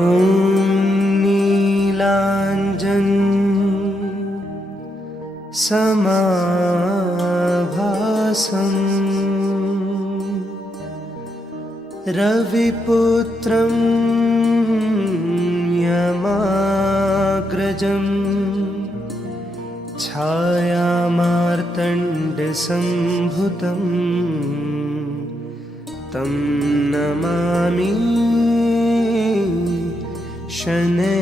ॐ नीलाञ्जन समाभासं रविपुत्रं यमाग्रजं छायामार्तण्डसम्भुतं तं नमामि शनैश्चरम्।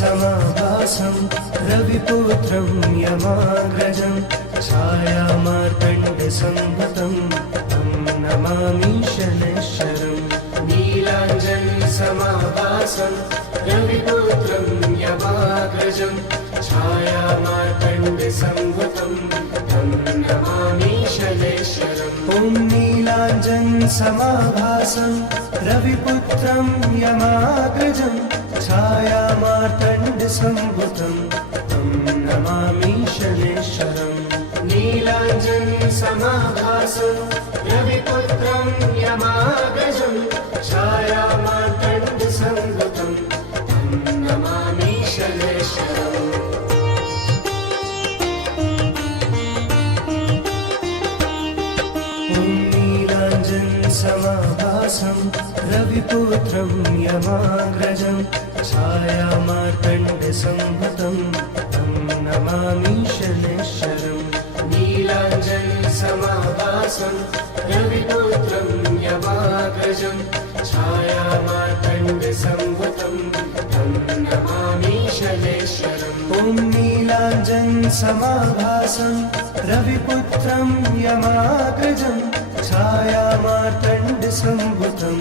समाभासं रविपुत्रं यमाग्रजं छायामार्तण्डसम्भुतं तं नमामि शनैश्चरम्। नीलाञ्जन समाभासं रविपुत्रं यमाग्रजं छायामार्तण्डसम्भुतं तं नमामि शनैश्चरम्। ॐ नीलाञ्जन समाभासं रविपुत्रं यमाग्रजं छायामार्तण्डसम्भुतं तं नमामि शनैश्चरम्। नीलाञ्जन समाभासं रविपुत्रं यमाग्रजं छायामार्तण्डसम्भुतं तं नमामि शनैश्चरम्। ॐ नीलाञ्जन समाभासं रविपुत्रं यमाग्रजं छायामार्तण्डसम्भुतं तं नमामि शनैश्चरम्। नीलाञ्जन समाभासं रविपुत्रं यमाग्रजं छायामार्तण्डसम्भुतं तं नमामि शनैश्चरम्। ॐ नीलाञ्जन समाभासं रविपुत्रं यमाग्रजं छायामार्तण्डसम्भुतं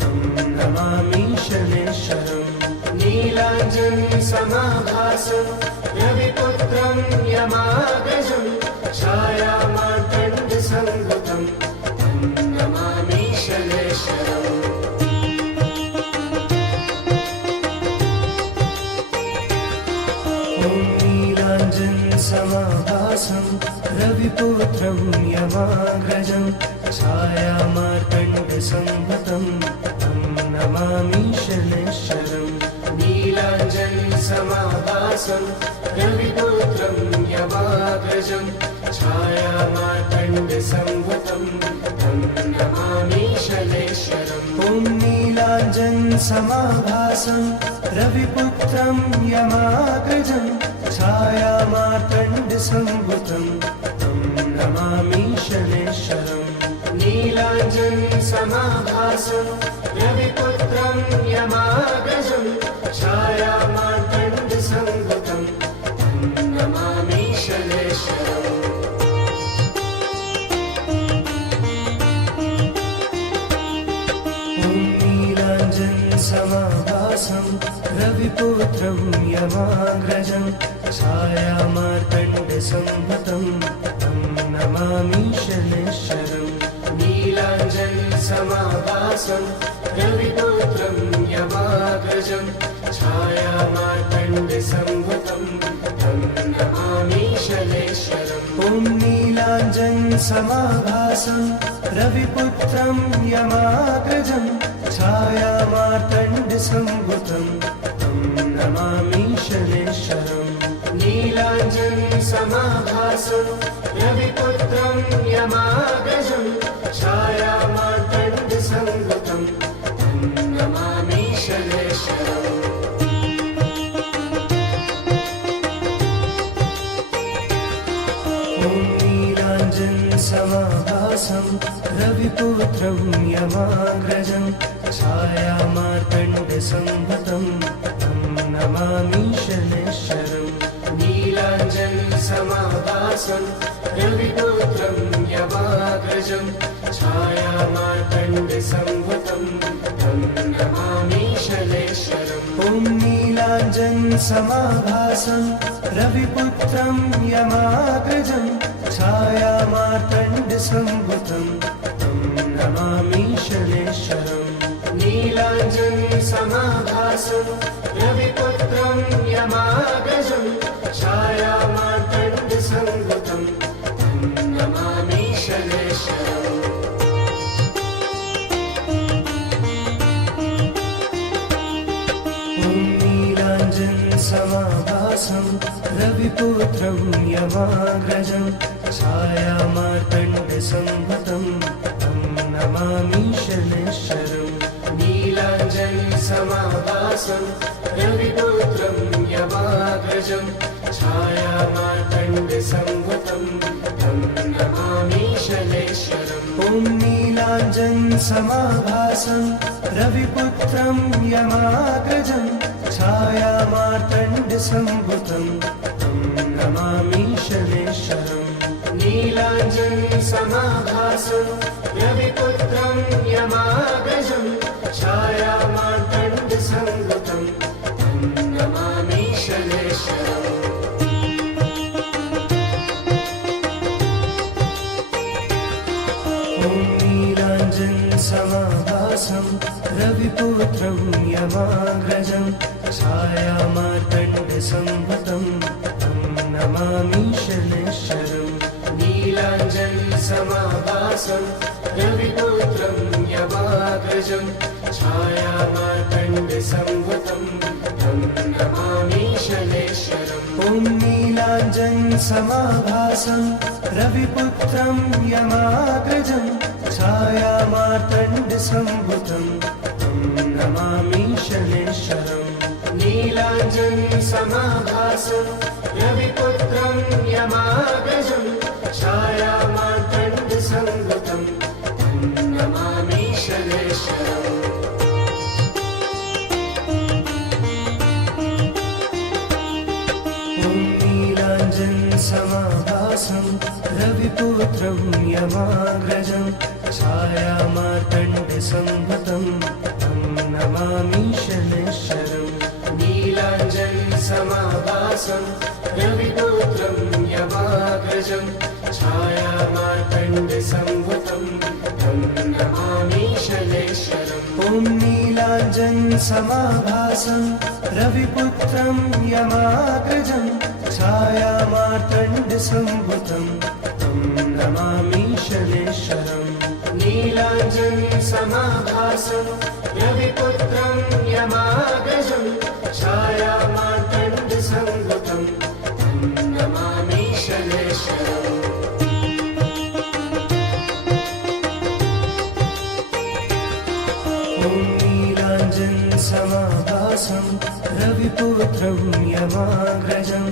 तं नमामि शनैश्चरम्। नीलाञ्जन समाभासं रविपुत्रं यमाग्रजं छायामार्तण्डसम्भुतं तं नमामि शनैश्चरम्। ॐ नीलाञ्जन समाभासं रविपुत्रं यमाग्रजं छायामार्तण्डसम्भुतं तं नमामि शनैश्चरम्। नीलाञ्जन समाभासं रविपुत्रं यमाग्रजं छायामार्तण्डसम्भुतं तं नमामि शनैश्चरम्। ॐ नीलाञ्जन समाभासं रविपुत्रं यमाग्रजं छायामार्तण्डसम्भुतं तं नमामि शनैश्चरम्। नीलाञ्जन समाभासं रविपुत्रं यमाग्रजं छायामार्तण्डसम्भुतं तं नमामि शनैश्चरम्। ॐ नीलाञ्जन समाभासं रविपुत्रं यमाग्रजं छायामार्तण्डसम्भुतं तं नमामि शनैश्चरम्। नीलाञ्जन समाभासं रविपुत्रं यमाग्रजं छायामार्तण्डसम्भुतं तं नमामि शनैश्चरम्। ॐ नीलाञ्जन समाभासं रविपुत्रं यमाग्रजं छायामार्तण्डसम्भुतं तं नमामि शनैश्चरम्। नीलाञ्जन समाभासं रविपुत्रं यमाग्रजं छायामार्तण्डसम्भुतं तं नमामि शनैश्चरम्। ॐ नीलाञ्जन समाभासं रविपुत्रं यमाग्रजं छायामार्तण्डसम्भुतं तं नमामि शनैश्चरम्। नीलाञ्जन समाभासं रविपुत्रं यमाग्रजं छायामार्तण्डसम्भुतं तं नमामि शनैश्चरम्। ॐ नीलाञ्जन समाभासं रविपुत्रं यमाग्रजं छायामार्तण्डसम्भुतं तं नमामि शनैश्चरम्। नीला नीलाञ्जनसमाभासं रविपुत्रं यमाग्रजं छायामार्तण्डसंभूतं तं नमामि शनैश्वरम्। ॐ नीलाञ्जनसमाभासं रविपुत्रं यमाग्रजं छायामार्तण्डसंभूतं तं नमामि शनैश्वरम्। नीलाञ्जनसमाभासं रविपुत्रं यमाग्रजं छायामार्तण्डसंभूतं तं नमामि शनैश्वरम्। ॐ नीलाञ्जनसमाभासं रविपुत्रं यमाग्रजं छायामार्तण्डसंभूतं तं नमामि शनैश्वरम्। नीलाञ्जनसमाभासं रविपुत्रं यमाग्रजं छायामार्तण्डसंभूतं तं नमामि शनैश्वरम्। ॐ नीलाञ्जनसमाभासं रविपुत्रं यमाग्रजं छायामार्तण्डसंभूतं तं नमामि शनैश्वरम्। नीलाञ्जनसमाभासं रविपुत्रं यमाग्रजं छायामार्तण्डसंभूतं तं नमामि शनैश्वरम्। ॐ नीलाञ्जनसमाभासं रविपुत्रं यमाग्रजं छायामार्तण्डसंभूतं तं नमामि शनैश्वरम्। नीलाञ्जनसमाभासं रविपुत्रं यमाग्रजं छायामार्तण्डसंभूतं तं नमामि शनैश्वरम्। ॐ नीलाञ्जनसमाभासं रविपुत्रं यमाग्रजं छायामार्तण्डसंभूतं तं नमामि शनैश्वरम्। नीलाञ्जनसमाभासं रविपुत्रं यमाग्रजं छायामार्तण्डसंभूतं तं नमामि शनैश्वरम्। ॐ नीलाञ्जनसमाभासं रविपुत्रं यमाग्रजं छायामार्तण्डसंभूतं तं नमामि शनैश्वरम्। नीलाञ्जनसमाभासं रविपुत्रं यमाग्रजं छायामार्तण्डसंभूतं तं नमामि शनैश्वरम्। ॐ नीलाञ्जनसमाभासं रविपुत्रं यमाग्रजं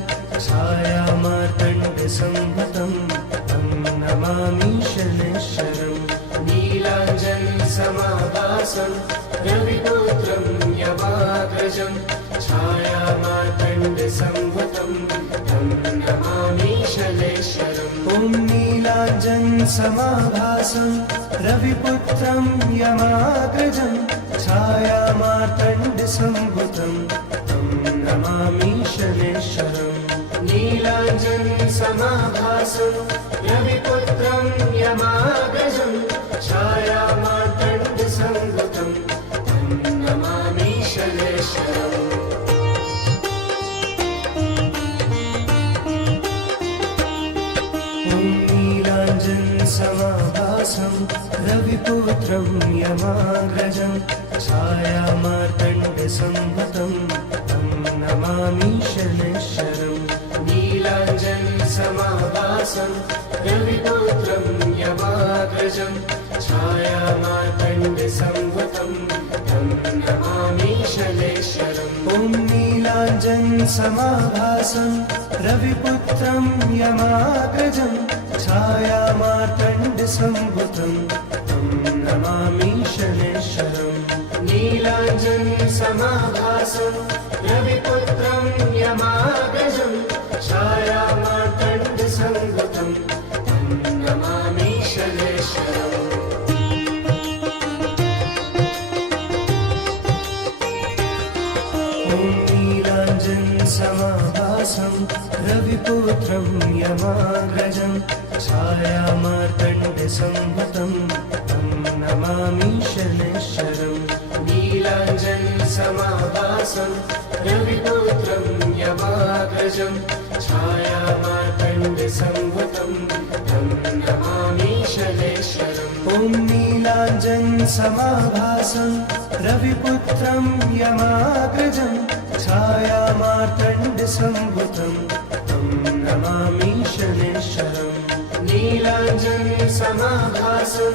छायामार्तण्डसंभूतं तं नमामि शनैश्वरम्। नीलाञ्जनसमाभासं रविपुत्रं यमाग्रजं छायामार्तण्डसंभूतं तं नमामि शनैश्वरम्। ॐ नीलाञ्जनसमाभासं रविपुत्रं यमाग्रजं छायामार्तण्डसंभूतं तं नमामि शनैश्वरम्। नीलाञ्जनसमाभासं रविपुत्रं यमाग्रजं छायामार्तण्डसंभूतं तं नमामि शनैश्वरम्। ॐ नीलाञ्जनसमाभासं रविपुत्रं यमाग्रजं छायामार्तण्डसंभूतं तं नमामि शनैश्वरम्। नीलाञ्जनसमाभासं रविपुत्रं यमाग्रजं छायामार्तण्डसंभूतं तं नमामि शनैश्वरम्। ॐ नीलाञ्जनसमाभासं रविपुत्रं यमाग्रजं छायामार्तण्डसंभूतं तं नमामि शनैश्वरम्। नीलाञ्जनसमाभासं रविपुत्रं यमाग्रजं छायामार्तण्डसंभूतं तं नमामि शनैश्वरम्। ॐ नीलाञ्जनसमाभासं रविपुत्रं यमाग्रजं छायामार्तण्डसंभूतं तं नमामि शनैश्वरम्। नीलाञ्जनसमाभासं समाभासं रविपुत्रं यमाग्रजं छायामार्तण्डसंभूतं तं नमामि शनैश्वरम्। ॐ नीलाञ्जनसमाभासं रविपुत्रं यमाग्रजं छायामार्तण्डसंभूतं तं नमामि शनैश्वरम्। नीलाञ्जनसमाभासं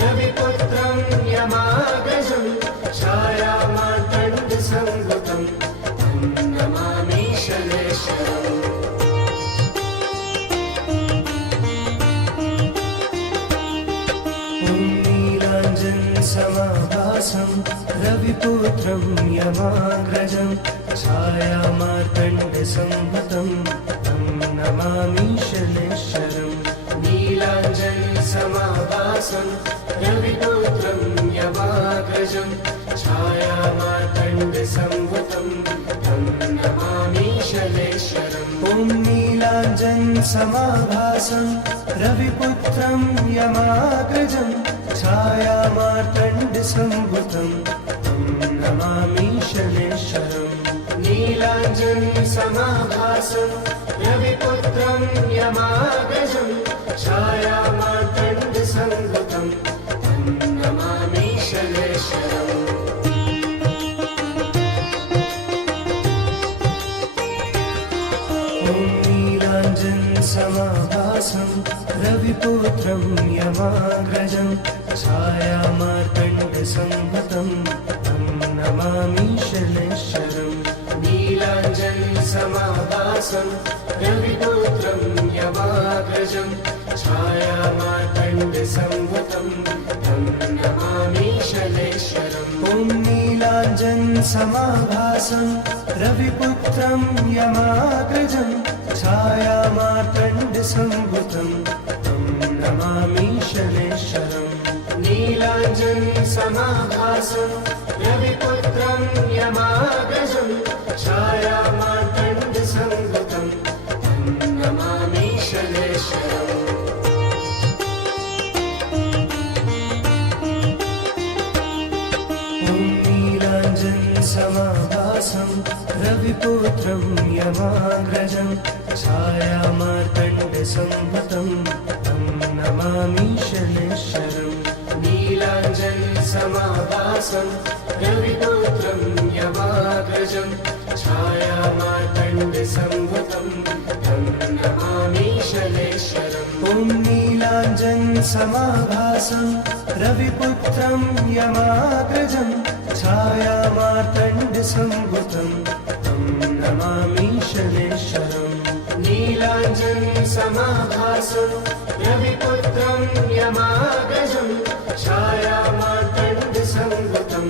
रविपुत्रं यमाग्रजं छायामार्तण्डसंभूतं तं नमामि शनैश्वरम्। ॐ नीलाञ्जनसमाभासं रविपुत्रं यमाग्रजं छायामार्तण्डसंभूतं तं नमामि शनैश्वरम्। नीलाञ्जनसमाभासं रविपुत्रं यमाग्रजं छायामार्तण्डसंभूतं तं नमामि शनैश्वरम्। ॐ नीलाञ्जनसमाभासं रविपुत्रं यमाग्रजं छायामार्तण्डसंभूतं तं नमामि शनैश्वरम्। नीलाञ्जनसमाभासं रविपुत्रं यमाग्रजं छायामार्तण्डसंभूतं तं नमामि शनैश्वरम्। ॐ नीलाञ्जनसमाभासं रविपुत्रं यमाग्रजं छायामार्तण्डसंभूतं तं नमामि शनैश्वरम्। नीलाञ्जनसमाभासं रविपुत्रं यमाग्रजं छायामार्तण्डसंभूतं तं नमामि शनैश्वरम्। ॐ नीलाञ्जनसमाभासं रविपुत्रं यमाग्रजं छायामार्तण्डसंभूतं तं नमामि शनैश्वरम्। नीलाञ्जनसमाभासं रविपुत्रं यमाग्रजं छायामार्तण्डसंभूतं तं नमामि शनैश्वरम्। ॐ नीलाञ्जनसमाभासं रविपुत्रं यमाग्रजं छायामार्तण्डसंभूतं तं नमामि शनैश्वरम्। नीलाञ्जनसमाभासं रविपुत्रं यमाग्रजं छायामार्तण्डसंभूतं तं नमामि शनैश्वरम्। ॐ नीलाञ्जनसमाभासं रविपुत्रं यमाग्रजं छायामार्तण्डसंभूतं तं नमामि शनैश्वरम्। नीलाञ्जनसमाभासं रविपुत्रं यमाग्रजं छायामार्तण्डसंभूतं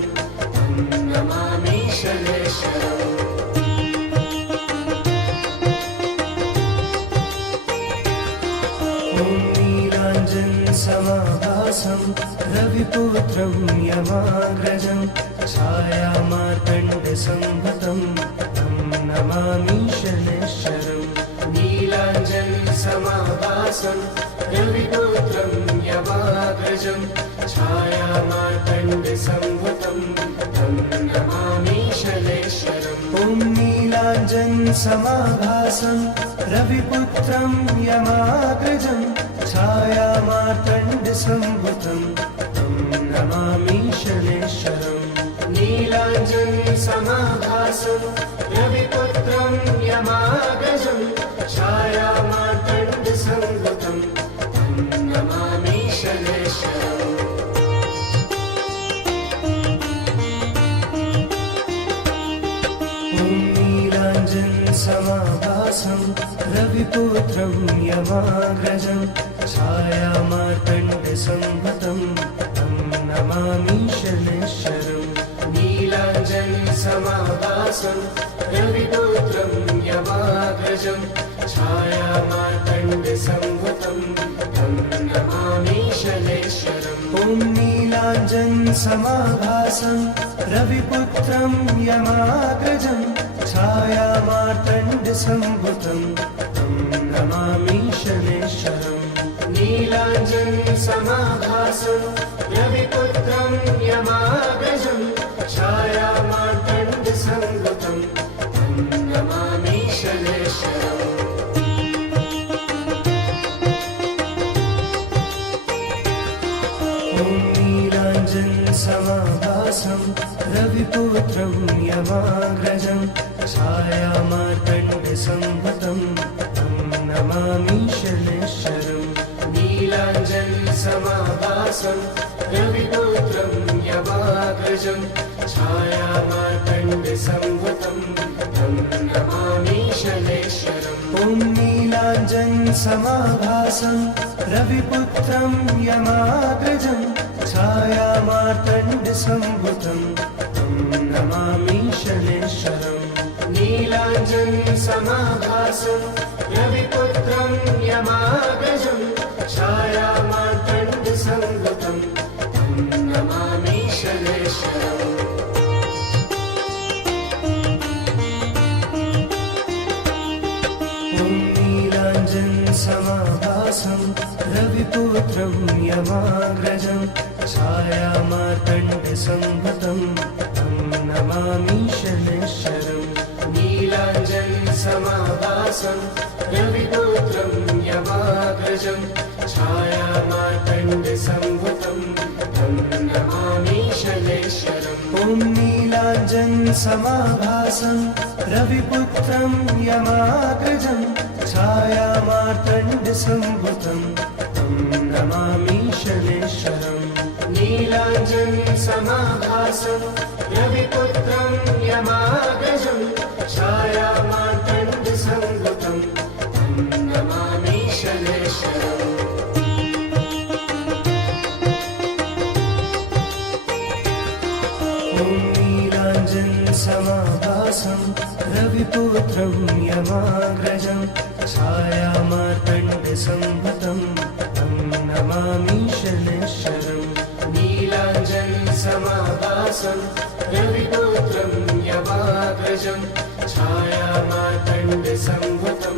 तं नमामि शनैश्वरम्। ॐ नीलाञ्जनसमाभासं रविपुत्रं यमाग्रजं छायामार्तण्डसंभूतं तं नमामि शनैश्वरम्। नीलाञ्जनसमाभासं रविपुत्रं यमाग्रजं छायामार्तण्डसंभूतं तं नमामि शनैश्वरम्। ॐ नीलाञ्जनसमाभासं रविपुत्रं यमाग्रजं छायामार्तण्डसंभूतं तं नमामि शनैश्वरम्। नीलाञ्जनसमाभासं रविपुत्रं यमाग्रजं छायामार्तण्डसंभूतं तं नमामि शनैश्वरम्। ॐ नीलाञ्जनसमाभासं रविपुत्रं यमाग्रजं छायामार्तण्डसंभूतं तं नमामि शनैश्वरम्। नीलाञ्जनसमाभासं रविपुत्रं यमाग्रजं छायामार्तण्डसंभूतं तं नमामि शनैश्वरम्। ॐ नीलाञ्जनसमाभासं रविपुत्रं यमाग्रजं छायामार्तण्डसंभूतं तं नमामि शनैश्वरम्। नीलाञ्जनसमाभासं रविपुत्रं यमाग्रजं छायामार्तण्डसंभूतं नीलाञ्जनसमाभासं रविपुत्रं यमाग्रजं छायामार्तण्डसंभूतं तं नमामि शनैश्चरम् नीलाञ्जनसमाभासं रविपुत्रं यमाग्रजं छायामार्तण्डसंभूतं तं नमामि शनैश्चरम् ॐ नीलाञ्जनसमाभासं रविपुत्रं यमाग्रजं छायामार्तण्डसंभूतं तं नमामि शनैश्चरम् नीलाञ्जनसमाभासं रविपुत्रं यमाग्रजं छायामार्तण्डसंभूतं तं नमामि शनैश्चरम् समाभासं रविपुत्रं यमाग्रजं छायामार्तण्डसंभूतं तं नमामि शनैश्चरम् नीलाञ्जनसमाभासं रविपुत्रं यमाग्रजं छायामार्तण्डसंभूतं तं नमामि शनैश्चरम् ॐ नीलाञ्जनसमाभासं रविपुत्रं यमाग्रजं छायामार्तण्डसंभूतं तं नमामि शनैश्चरम् नीलाञ्जनसमाभासं रविपुत्रं यमाग्रजं छायामार्तण्डसंभूतं तं नमामि शनैश्चरम् ॐ नीलाञ्जनसमाभासं रविपुत्रं यमाग्रजं छायामार्तण्डसंभूतं तं नमामि शनैश्चरम् नीलाञ्जनसमाभासं रविपुत्रं यमाग्रजं छायामार्तण्डसंभूतं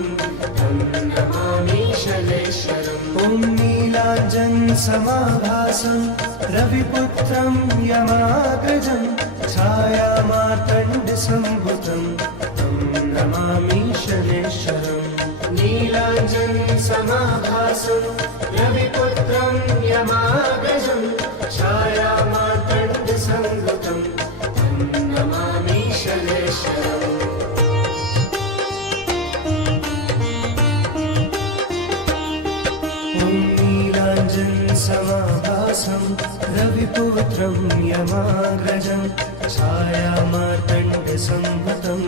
तं नमामि शनैश्चरम् ॐ नीलाञ्जनसमाभासं रविपुत्रं यमाग्रजं छायामार्तण्डसंभूतं तं नमामि शनैश्चरम् नीलाञ्जनसमाभासं रविपुत्रं यमाग्रजं छायामार्तण्डसंभूतं तं नमामि शनैश्चरम् ॐ नीलाञ्जनसमाभासं रविपुत्रं यमाग्रजं छायामार्तण्डसंभूतं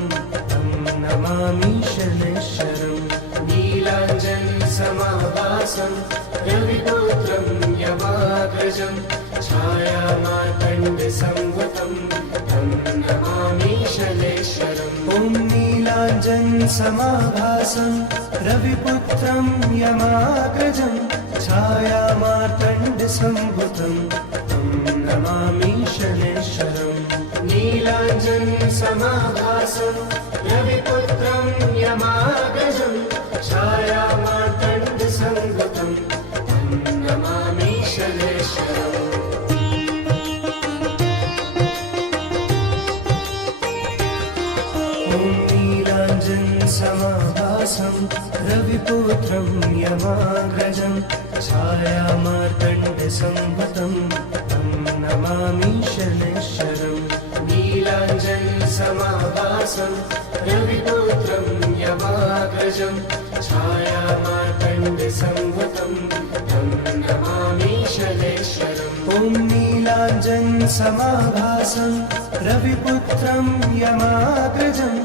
तं नमामि शनैश्चरम् नीलाञ्जनसमाभासं रविपुत्रं यमाग्रजं छायामार्तण्डसंभूतं तं नमामि शनैश्चरम् ॐ नीलाञ्जनसमाभासं रविपुत्रं यमाग्रजं छायामार्तण्डसंभूतं तं नमामि शनैश्चरम् नीलाञ्जनसमाभासं रविपुत्रं यमाग्रजं छायामार्तण्डसंभूतं तं नमामि शनैश्चरम् ॐ नीलाञ्जनसमाभासं रविपुत्रं यमाग्रजं छायामार्तण्डसंभूतं तं नमामि शनैश्चरम् नीलाञ्जनसमाभासं रविपुत्रं यमाग्रजं छायामार्तण्डसंभूतं तं नमामि शनैश्चरम् ॐ नीलाञ्जनसमाभासं रविपुत्रं यमाग्रजं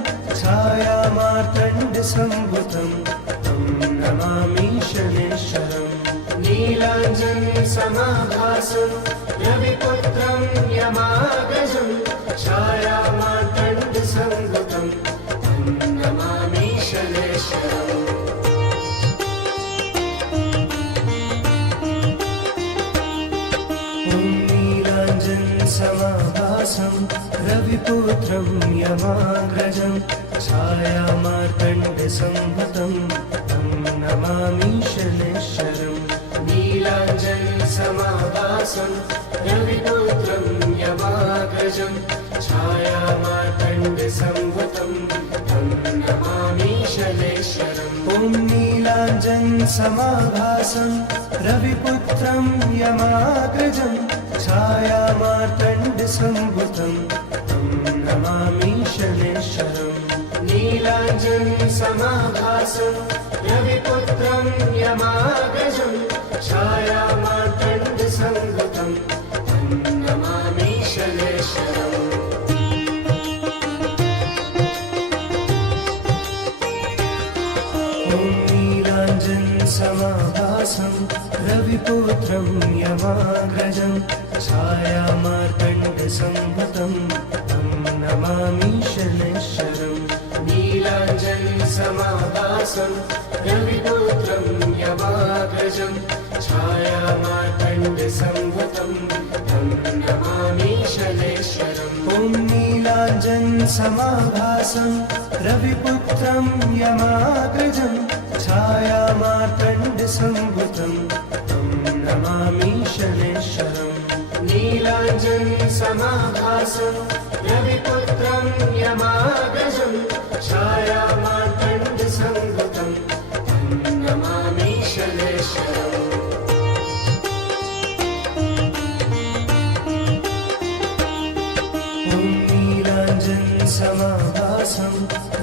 छायामार्तण्डसंभूतं तं नमामि शनैश्चरम् नीलाञ्जनसमाभासं रविपुत्रं यमाग्रजं छायामार्तण्डसंभूतं तं नमामि शनैश्चरम् ॐ नीलाञ्जनसमाभासं रविपुत्रं यमाग्रजं छायामार्तण्डसंभूतं तं नमामि शनैश्चरम् नीलाञ्जनसमाभासं रविपुत्रं यमाग्रजं छायामार्तण्डसंभूतं तं नमामि शनैश्चरम् ॐ नीलाञ्जनसमाभासं रविपुत्रं यमाग्रजं छायामार्तण्डसंभूतं नीलाञ्जनसमाभासं रविपुत्रं यमाग्रजं छायामार्तण्डसंभूतं तं नमामि शनैश्वरम्। ॐ नीलाञ्जनसमाभासं रविपुत्रं यमाग्रजं छायामार्तण्डसंभूतं तं नमामि शनैश्वरम्। नीलाञ्जनसमाभासं रविपुत्रं यमाग्रजं छायामार्तण्डसंभूतं तं नमामि शनैश्वरम्। ॐ नीलाञ्जनसमाभासं रविपुत्रं यमाग्रजं छायामार्तण्डसंभूतं तं नमामि शनैश्वरम्। नीलाञ्जनसमाभासं रविपुत्रं यमाग्रजं छायामार्तण्डसंभूतं तं नमामि शनैश्वरम्। ॐ नीलाञ्जनसमाभासं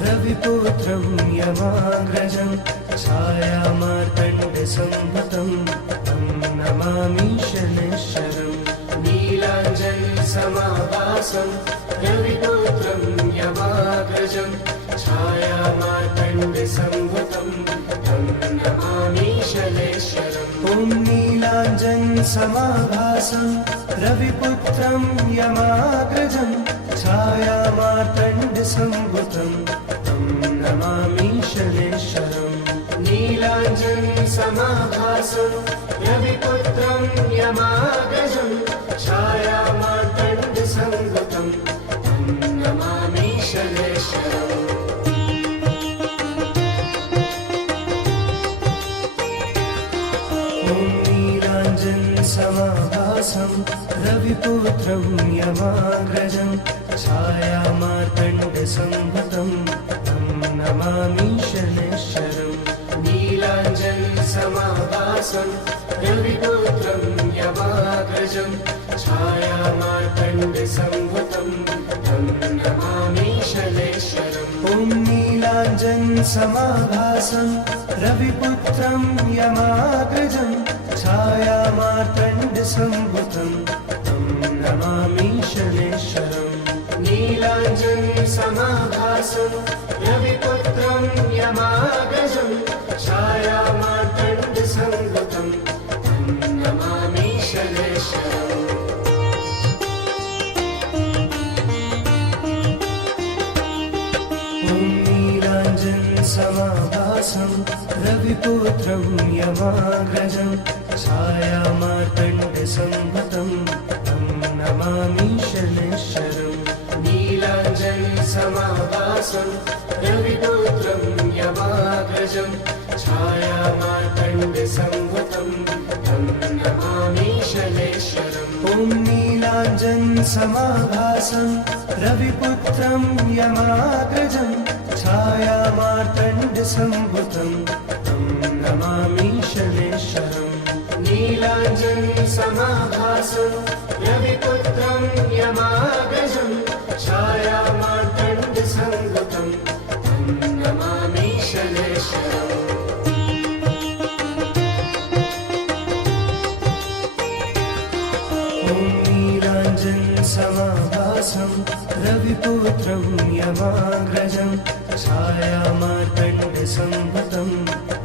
रविपुत्रं यमाग्रजं छायामार्तण्डसंभूतं तं नमामि शनैश्वरम्। नीलाञ्जनसमाभासं रविपुत्रं यमाग्रजं छायामार्तण्डसंभूतं तं नमामि शनैश्वरम्। ॐ नीलाञ्जनसमाभासं रविपुत्रं यमाग्रजं छायामार्तण्डसंभूतं तं नमामि शनैश्वरम्। नीलाञ्जनसमाभासं रविपुत्रं यमाग्रजं छायामार्तण्डसंभूतं तं नमामि शनैश्वरम्। ॐ नीलाञ्जनसमाभासं रविपुत्रं यमाग्रजं छायामार्तण्डसंभूतं तं नमामि शनैश्वरम्। नीलाञ्जनसमाभासं रविपुत्रं यमाग्रजं छायामार्तण्डसंभूतं तं नमामि शनैश्वरम्। ॐ नीलाञ्जनसमाभासं रविपुत्रं यमाग्रजं छायामार्तण्डसंभूतं तं नमामि शनैश्वरम्। नीलाञ्जनसमाभासं रविपुत्रं यमाग्रजं छायामार्तण्डसंभूतं तं नमामि शनैश्वरम्। ॐ नीलाञ्जनसमाभासं रविपुत्रं यमाग्रजं छायामार्तण्डसंभूतं तं नमामि शनैश्वरम्। नीलाञ्जनसमाभासं रविपुत्रं यमाग्रजं छायामार्तण्डसंभूतं तं नमामि शनैश्वरम्। ॐ नीलाञ्जनसमाभासं रविपुत्रं यमाग्रजं छायामार्तण्डसंभूतं तं नमामि शनैश्वरम्। नीलाञ्जनसमाभासं रविपुत्रं यमाग्रजं छायामार्तण्डसंभूतं तं नमामि शनैश्वरम्। ॐ नीलाञ्जनसमाभासं रविपुत्रं यमाग्रजं छायामार्तण्डसंभूतं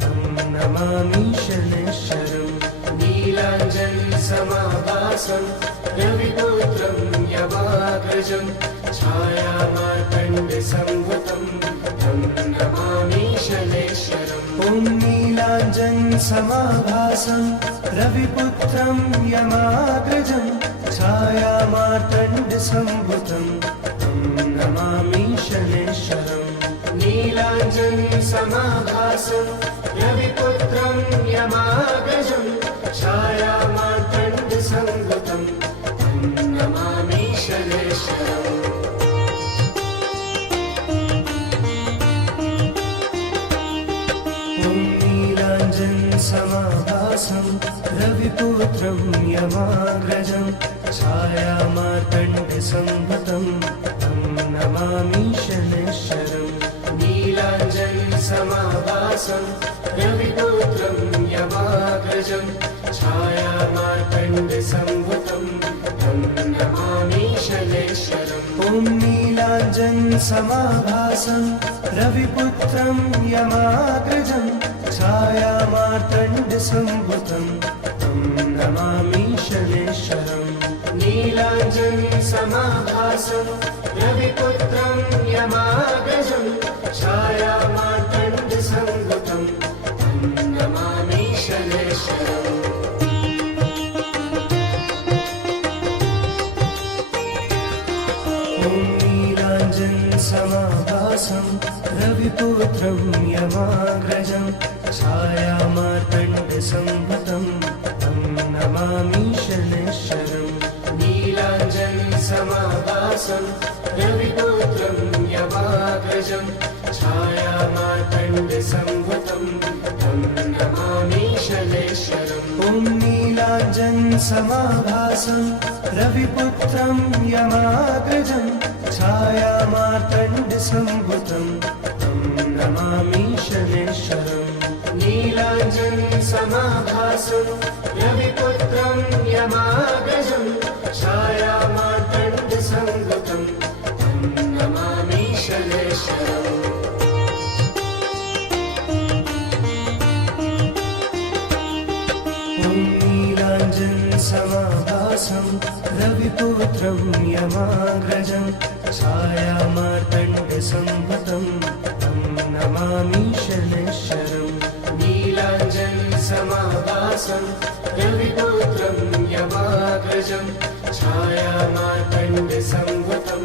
तं नमामि शनैश्वरम्। नीलाञ्जनसमाभासं रविपुत्रं यमाग्रजं छायामार्तण्डसंभूतं तं नमामि शनैश्वरम्। ॐ नीलाञ्जनसमाभासं रविपुत्रं यमाग्रजं छायामार्तण्डसंभूतं तं नमामि शनैश्वरम्। नीलाञ्जनसमाभासं रविपुत्रं यमाग्रजं छायामार्तण्डसंभूतं तं नमामि शनैश्वरम्। ॐ नीलाञ्जनसमाभासं रविपुत्रं यमाग्रजं छायामार्तण्डसंभूतं तं नमामि शनैश्वरम्। नीलाञ्जनसमाभासं समाभासं रविपुत्रं यमाग्रजं छायामार्तण्डसम्भुतं तं नमामि शनैश्वरम्। ॐ नीलाञ्जनसमाभासं रविपुत्रं यमाग्रजं छायामार्तण्डसम्भुतं तं नमामि शनैश्वरम्। नीलाञ्जनसमाभासं रविपुत्रं यमाग्रजं छायामार्तण्डसम्भुतं तं नमामि शनैश्वरम्। ॐ नीलाञ्जनसमाभासं रविपुत्रं यमाग्रजं छायामार्तण्डसम्भुतं तं नमामि शनैश्वरम्। नीलाञ्जनसमाभासं रविपुत्रं यमाग्रजं छायामार्तण्डसम्भुतं तं नमामि शनैश्वरम्। ॐ नीलाञ्जनसमाभासं रविपुत्रं यमाग्रजं छायामार्तण्डसम्भुतं तं नमामि शनैश्वरम्। नीलाञ्जनसमाभासं रविपुत्रं यमाग्रजं छायामार्तण्डसम्भुतं तं नमामि शनैश्वरम्। ॐ नीलाञ्जनसमाभासं रविपुत्रं यमाग्रजं छायामार्तण्डसम्भुतं तं नमामि शनैश्वरम्। नीलाञ्जनसमाभासं रविपुत्रं यमाग्रजं छायामार्तण्डसम्भुतं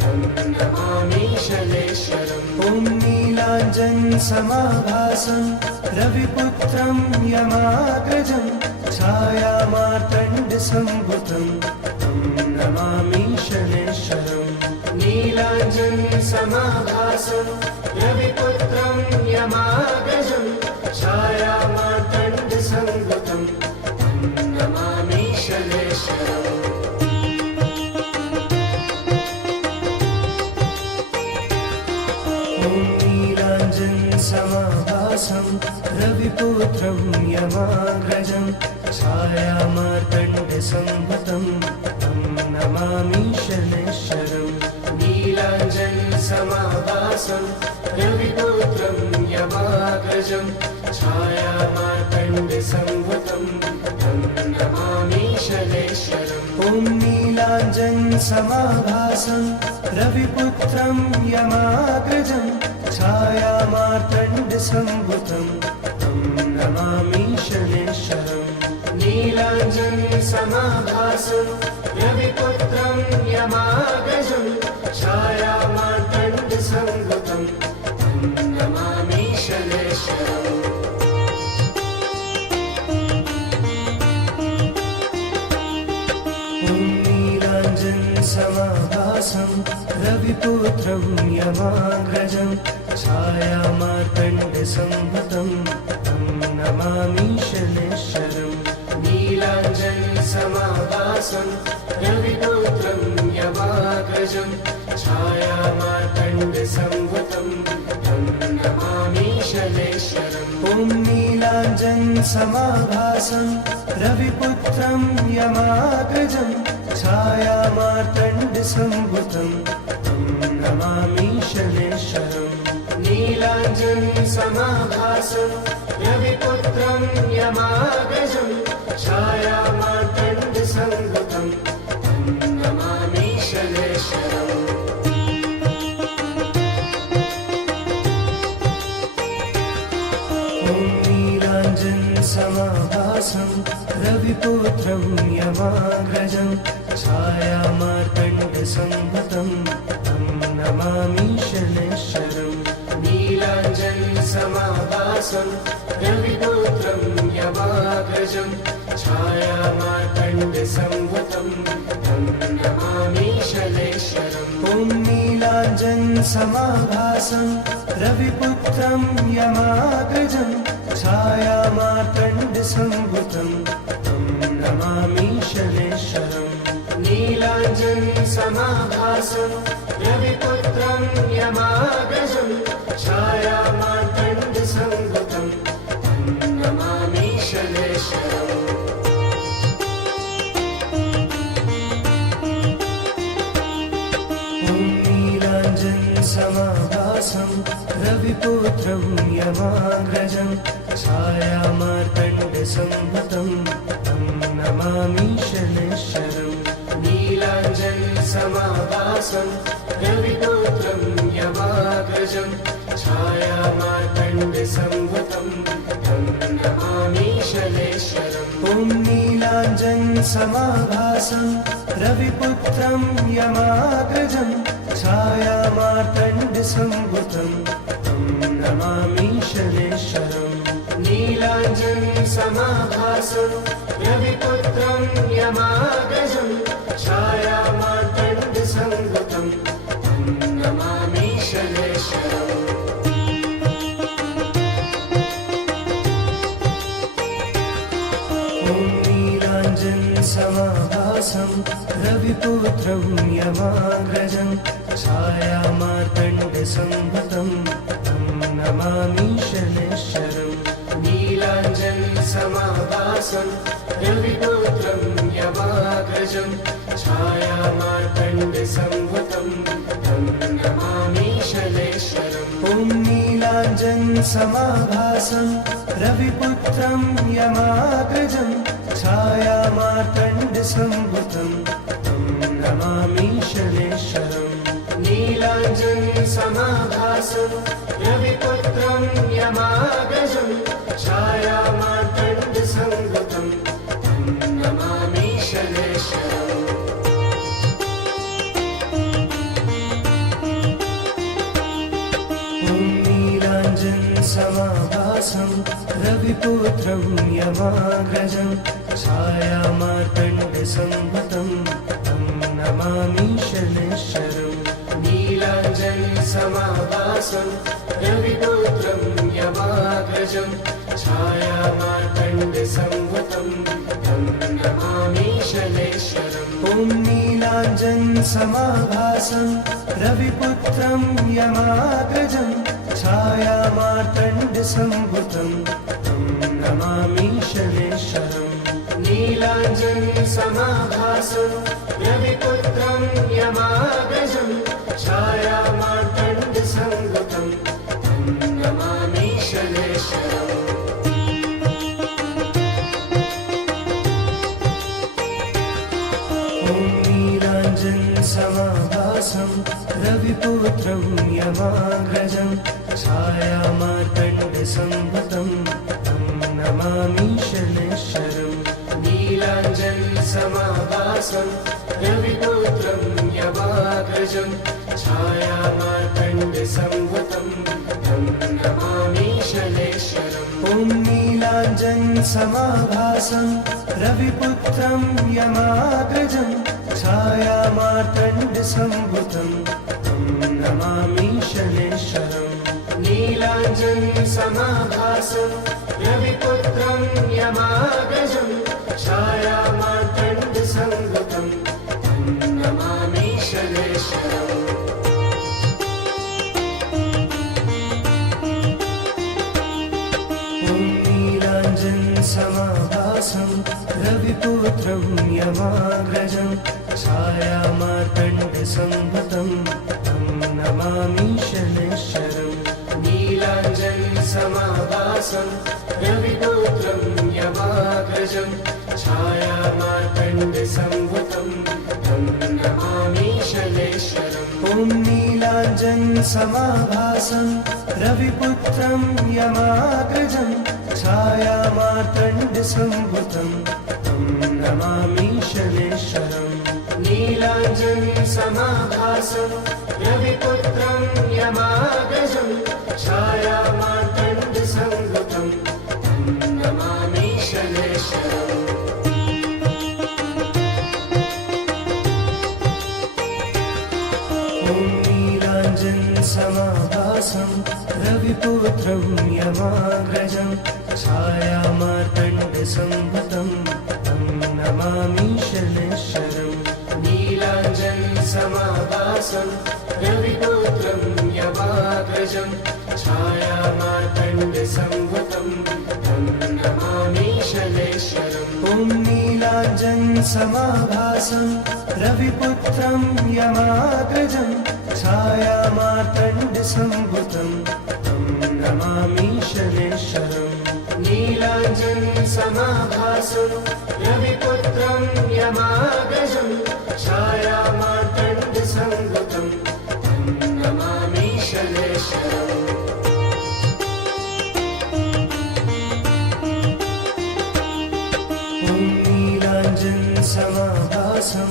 तं नमामि शनैश्वरम्। ॐ नीलाञ्जनसमाभासं रविपुत्रं यमाग्रजं छायामार्तण्डसम्भुतं तं नमामि शनैश्वरम्। नीलाञ्जनसमाभासं रविपुत्रं यमाग्रजं छायामार्तण्डसम्भुतं तं नमामि शनैश्वरम्। ॐ नीलाञ्जनसमाभासं रविपुत्रं यमाग्रजं छायामार्तण्डसम्भुतं तं नमामि शनैश्वरम्। नीलाञ्जनसमाभासं रविपुत्रं यमाग्रजं छायामार्तण्डसम्भुतं तं नमामि शनैश्वरम्। ॐ नीलाञ्जनसमाभासं रविपुत्रं यमाग्रजं छायामार्तण्डसम्भुतं तं नमामि शनैश्वरम्। नीलाञ्जनसमाभासं रविपुत्रं यमाग्रजं छायामार्तण्डसम्भुतं तं नमामि शनैश्वरम्। ॐ नीलाञ्जनसमाभासं रविपुत्रं यमाग्रजं छायामार्तण्डसम्भुतं तं नमामि शनैश्वरम्। नीलाञ्जनसमाभासं रविपुत्रं यमाग्रजं छायामार्तण्डसम्भुतं तं नमामि शनैश्वरम्। ॐ नीलाञ्जनसमाभासं रविपुत्रं यमाग्रजं छायामार्तण्डसम्भुतं तं नमामि शनैश्वरम्। नीलाञ्जनसमाभासं रविपुत्रं यमाग्रजं छायामार्तण्डसम्भुतं तं नमामि शनैश्वरम्। ॐ नीलाञ्जनसमाभासं रविपुत्रं यमाग्रजं छायामार्तण्डसम्भुतं तं नमामि शनैश्वरम्। नीलाञ्जनसमाभासं रविपुत्रं यमाग्रजं छायामार्तण्डसम्भुतं तं नमामि शनैश्वरम्। ॐ नीलाञ्जनसमाभासं रविपुत्रं यमाग्रजं छायामार्तण्डसम्भुतं तं नमामि शनैश्वरम्। नीलाञ्जनसमाभासं रविपुत्रं यमाग्रजं छायामार्तण्डसम्भुतं नीलाञ्जनसमाभासं रविपुत्रं यमाग्रजं छायामार्तण्डसंभूतं तं नमामि शनैश्चरम् नीलाञ्जनसमाभासं रविपुत्रं यमाग्रजं छायामार्तण्डसंभूतं तं नमामि शनैश्चरम् ॐ नीलाञ्जनसमाभासं रविपुत्रं यमाग्रजं छायामार्तण्डसंभूतं तं नमामि शनैश्चरम् नीलाञ्जनसमाभासं रविपुत्रं यमाग्रजं छायामार्तण्डसंभूतं तं नमामि शनैश्चरम् ॐ नीलाञ्जनसमाभासं रविपुत्रं यमाग्रजं छायामार्तण्डसंभूतं तं नमामि शनैश्चरम् नीलाञ्जनसमाभासं रविपुत्रं यमाग्रजं छायामार्तण्डसंभूतं तं नमामि शनैश्चरम् ॐ नीलाञ्जनसमाभासं रविपुत्रं यमाग्रजं छायामार्तण्डसंभूतं तं नमामि शनैश्चरम् नीलाञ्जनसमाभासं रविपुत्रं यमाग्रजं छायामार्तण्डसंभूतं तं नमामि शनैश्चरम् ॐ नीलाञ्जनसमाभासं रविपुत्रं यमाग्रजं छायामार्तण्डसंभूतं तं नमामि शनैश्चरम् नीलाञ्जनसमाभासं रविपुत्रं यमाग्रजं छायामार्तण्डसंभूतं तं नमामि शनैश्चरम् ॐ नीलाञ्जनसमाभासं रविपुत्रं यमाग्रजं छायामार्तण्डसंभूतं तं नमामि शनैश्चरम् नीलाञ्जनसमाभासं रविपुत्रं यमाग्रजं छायामार्तण्डसंभूतं तं नमामि शनैश्चरम् ॐ नीलाञ्जनसमाभासं रविपुत्रं यमाग्रजं छायामार्तण्डसंभूतं तं नमामि शनैश्चरम् नीलाञ्जनसमाभासं रविपुत्रं यमाग्रजं छायामार्तण्डसंभूतं तं नमामि शनैश्चरम् ॐ नीलाञ्जनसमाभासं रविपुत्रं यमाग्रजं छायामार्तण्डसंभूतं तं नमामि शनैश्चरम् नीलाञ्जनसमाभासं रविपुत्रं यमाग्रजं छायामार्तण्डसंभूतं तं नमामि शनैश्चरम् ॐ नीलाञ्जनसमाभासं रविपुत्रं यमाग्रजं छायामार्तण्डसंभूतं तं नमामि शनैश्चरम् नीलाञ्जनसमाभासं रविपुत्रं यमाग्रजं छायामार्तण्डसंभूतं तं नमामि शनैश्चरम् ॐ नीलाञ्जनसमाभासं रविपुत्रं यमाग्रजं छायामार्तण्डसंभूतं तं नमामि शनैश्चरम् नीलाञ्जनसमाभासं रविपुत्रं यमाग्रजं छायामार्तण्डसंभूतं तं नमामि शनैश्चरम् ॐ नीलाञ्जनसमाभासं रविपुत्रं यमाग्रजं छायामार्तण्डसंभूतं तं नमामि शनैश्चरम् नीलाञ्जनसमाभासं रविपुत्रं यमाग्रजं छायामार्तण्डसंभूतं तं नमामि शनैश्चरम् ॐ नीलाञ्जनसमाभासं समाभासं रविपुत्रं यमाग्रजं छायामार्तण्डसम्भुतं तं नमामि शनैश्वरम् नीलाञ्जनसमाभासं रविपुत्रं यमाग्रजं छायामार्तण्डसम्भुतं तं नमामि शनैश्वरम् समाभासं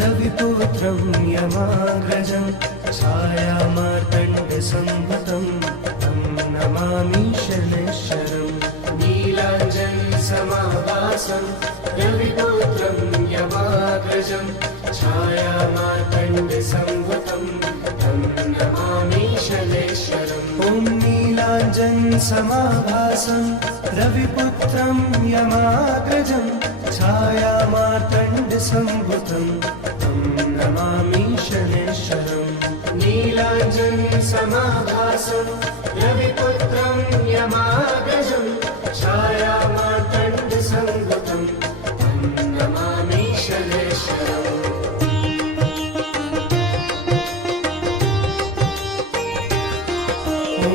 रविपुत्रं यमाग्रजं छायामार्तण्डसम्भुतं तं नमामि शनैश्वरम् नीलाञ्जनसमाभासं रविपुत्रं यमाग्रजं छायामार्तण्डसम्भुतं तं नमामि शनैश्वरम् ॐ नीलाञ्जनसमाभासं रविपुत्रं यमाग्रजं छायामार्तण्डसम्भुतं तं नमामि शनैश्वरम् नीलाञ्जनसमाभासं रविपुत्रं यमाग्रजं छायामार्तण्डसम्भुतं तं नमामि शनैश्वरम् ॐ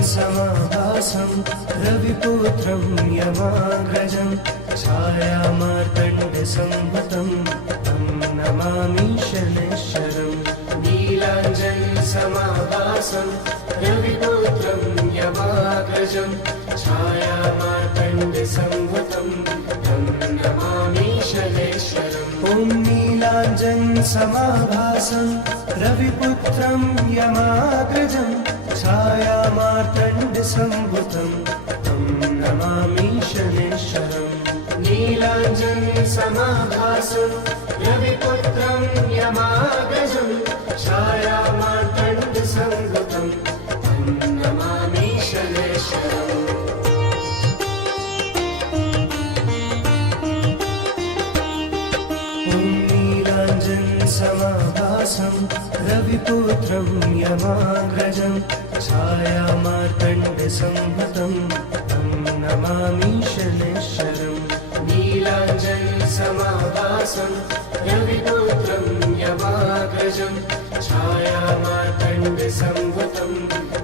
नीलाञ्जनसमाभासं रविपुत्रं यमाग्रजं छायामार्तण्डसम्भुतं तं नमामि शनैश्वरम् नीलाञ्जनसमाभासं रविपुत्रं यमाग्रजं छायामार्तण्डसम्भुतं तं नमामि शनैश्वरम् ॐ नीलाञ्जनसमाभासं रविपुत्रं यमाग्रजं छायामार्तण्डसम्भुतं तं नमामि शनैश्वरम् नीलाञ्जनसमाभासं रविपुत्रं यमाग्रजं छायामार्तण्डसम्भुतं तं नमामि शनैश्वरम् ॐ नीलाञ्जनसमाभासं रविपुत्रं यमाग्रजं छायामार्तण्डसम्भुतं तं नमामि शनैश्वरम् नीलाञ्जनसमाभासं रविपुत्रं यमाग्रजं छायामार्तण्डसम्भुतं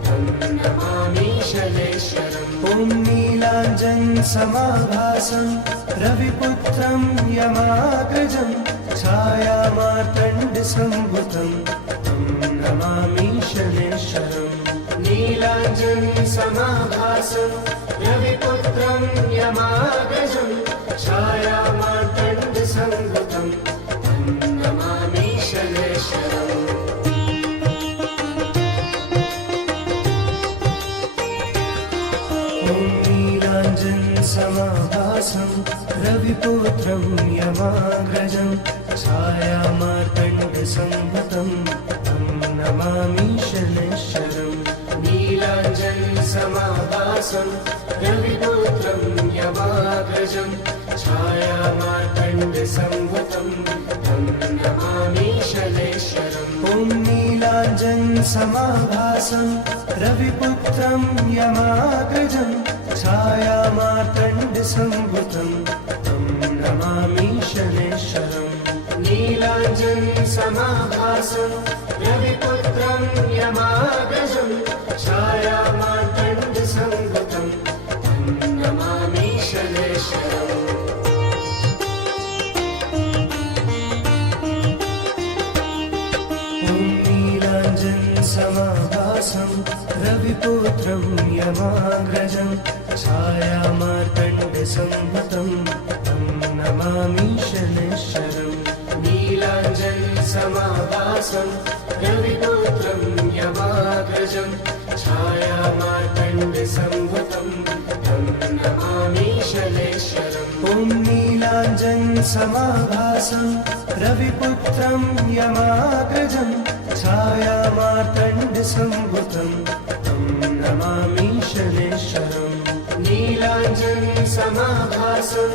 तं नमामि शनैश्वरम् ॐ नीलाञ्जनसमाभासं रविपुत्रं यमाग्रजं छायामार्तण्डसम्भुतं तं नमामि शनैश्वरम् नीलाञ्जनसमाभासं रविपुत्रं यमाग्रजं छायामार्तण्डसम्भुतं तं नमामि शनैश्वरम् ॐ नीलाञ्जनसमाभासं रविपुत्रं यमाग्रजं छायामार्तण्डसम्भुतं तं नमामि शनैश्वरम् नीलाञ्जनसमाभासं रविपुत्रं यमाग्रजं छायामार्तण्डसम्भुतं तं नमामि शनैश्वरम् ॐ नीलाञ्जनसमाभासं रविपुत्रं यमाग्रजं छायामार्तण्डसम्भुतं तं नमामि शनैश्वरम् नीलाञ्जनसमाभासं रविपुत्रं यमाग्रजं छायामार्तण्डसम्भुतं तं नमामि शनैश्वरम् ॐ नीलाञ्जनसमाभासं रविपुत्रं यमाग्रजं छायामार्तण्डसम्भुतं तं नमामि शनैश्वरम् नीलाञ्जनसमाभासं रविपुत्रं यमाग्रजं छायामार्तण्डसम्भुतं तं नमामि शनैश्वरम् ॐ नीलाञ्जनसमाभासं रविपुत्रं यमाग्रजं छायामार्तण्डसम्भुतं तं नमामि शनैश्वरम् नीलाञ्जनसमाभासं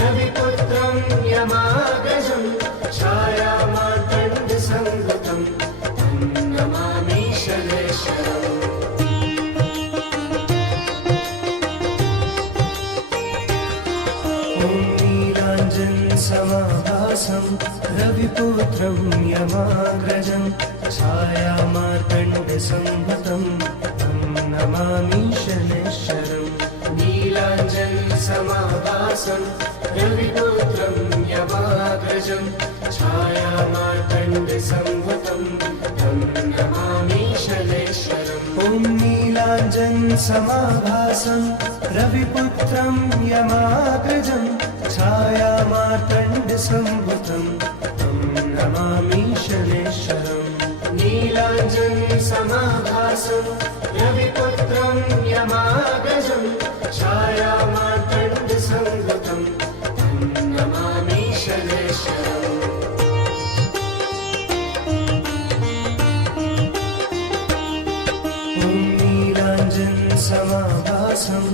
रविपुत्रं यमाग्रजं छायामार्तण्डसम्भुतं तं नमामि शनैश्वरम् ॐ नीलाञ्जनसमाभासं रविपुत्रं यमाग्रजं छायामार्तण्डसंभुतं तं नमामि शनैश्वरम् नीलाञ्जनसमाभासं रविपुत्रं यमाग्रजं छायामार्तण्डसंभुतं तं नमामि शनैश्वरम् ॐ नीलाञ्जनसमाभासं रविपुत्रं यमाग्रजं छायामार्तण्डसंभुतं तं नमामि शनैश्वरम् नीलाञ्जनसमाभासं रविपुत्रं यमाग्रजं छायामार्तण्डसंभुतं तं नमामि शनैश्वरम् ॐ नीलाञ्जनसमाभासं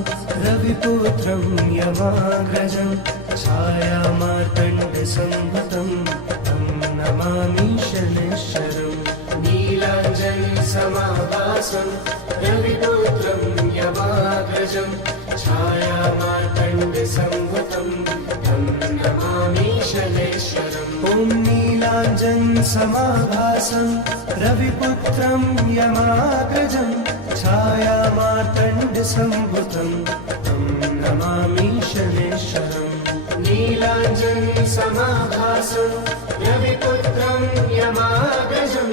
रविपुत्रं यमाग्रजं छायामार्तण्डसंभुतं तं नमामि शनैश्वरम् नीलाञ्जनसमाभासं रविपुत्रं यमाग्रजं छायामार्तण्डसंभुतं तं नमामि शनैश्वरम् ॐ नीलाञ्जनसमाभासं रविपुत्रं यमाग्रजं छायामार्तण्डसंभुतं तं नमामि शनैश्वरम् नीलाञ्जनसमाभासं रविपुत्रं यमाग्रजं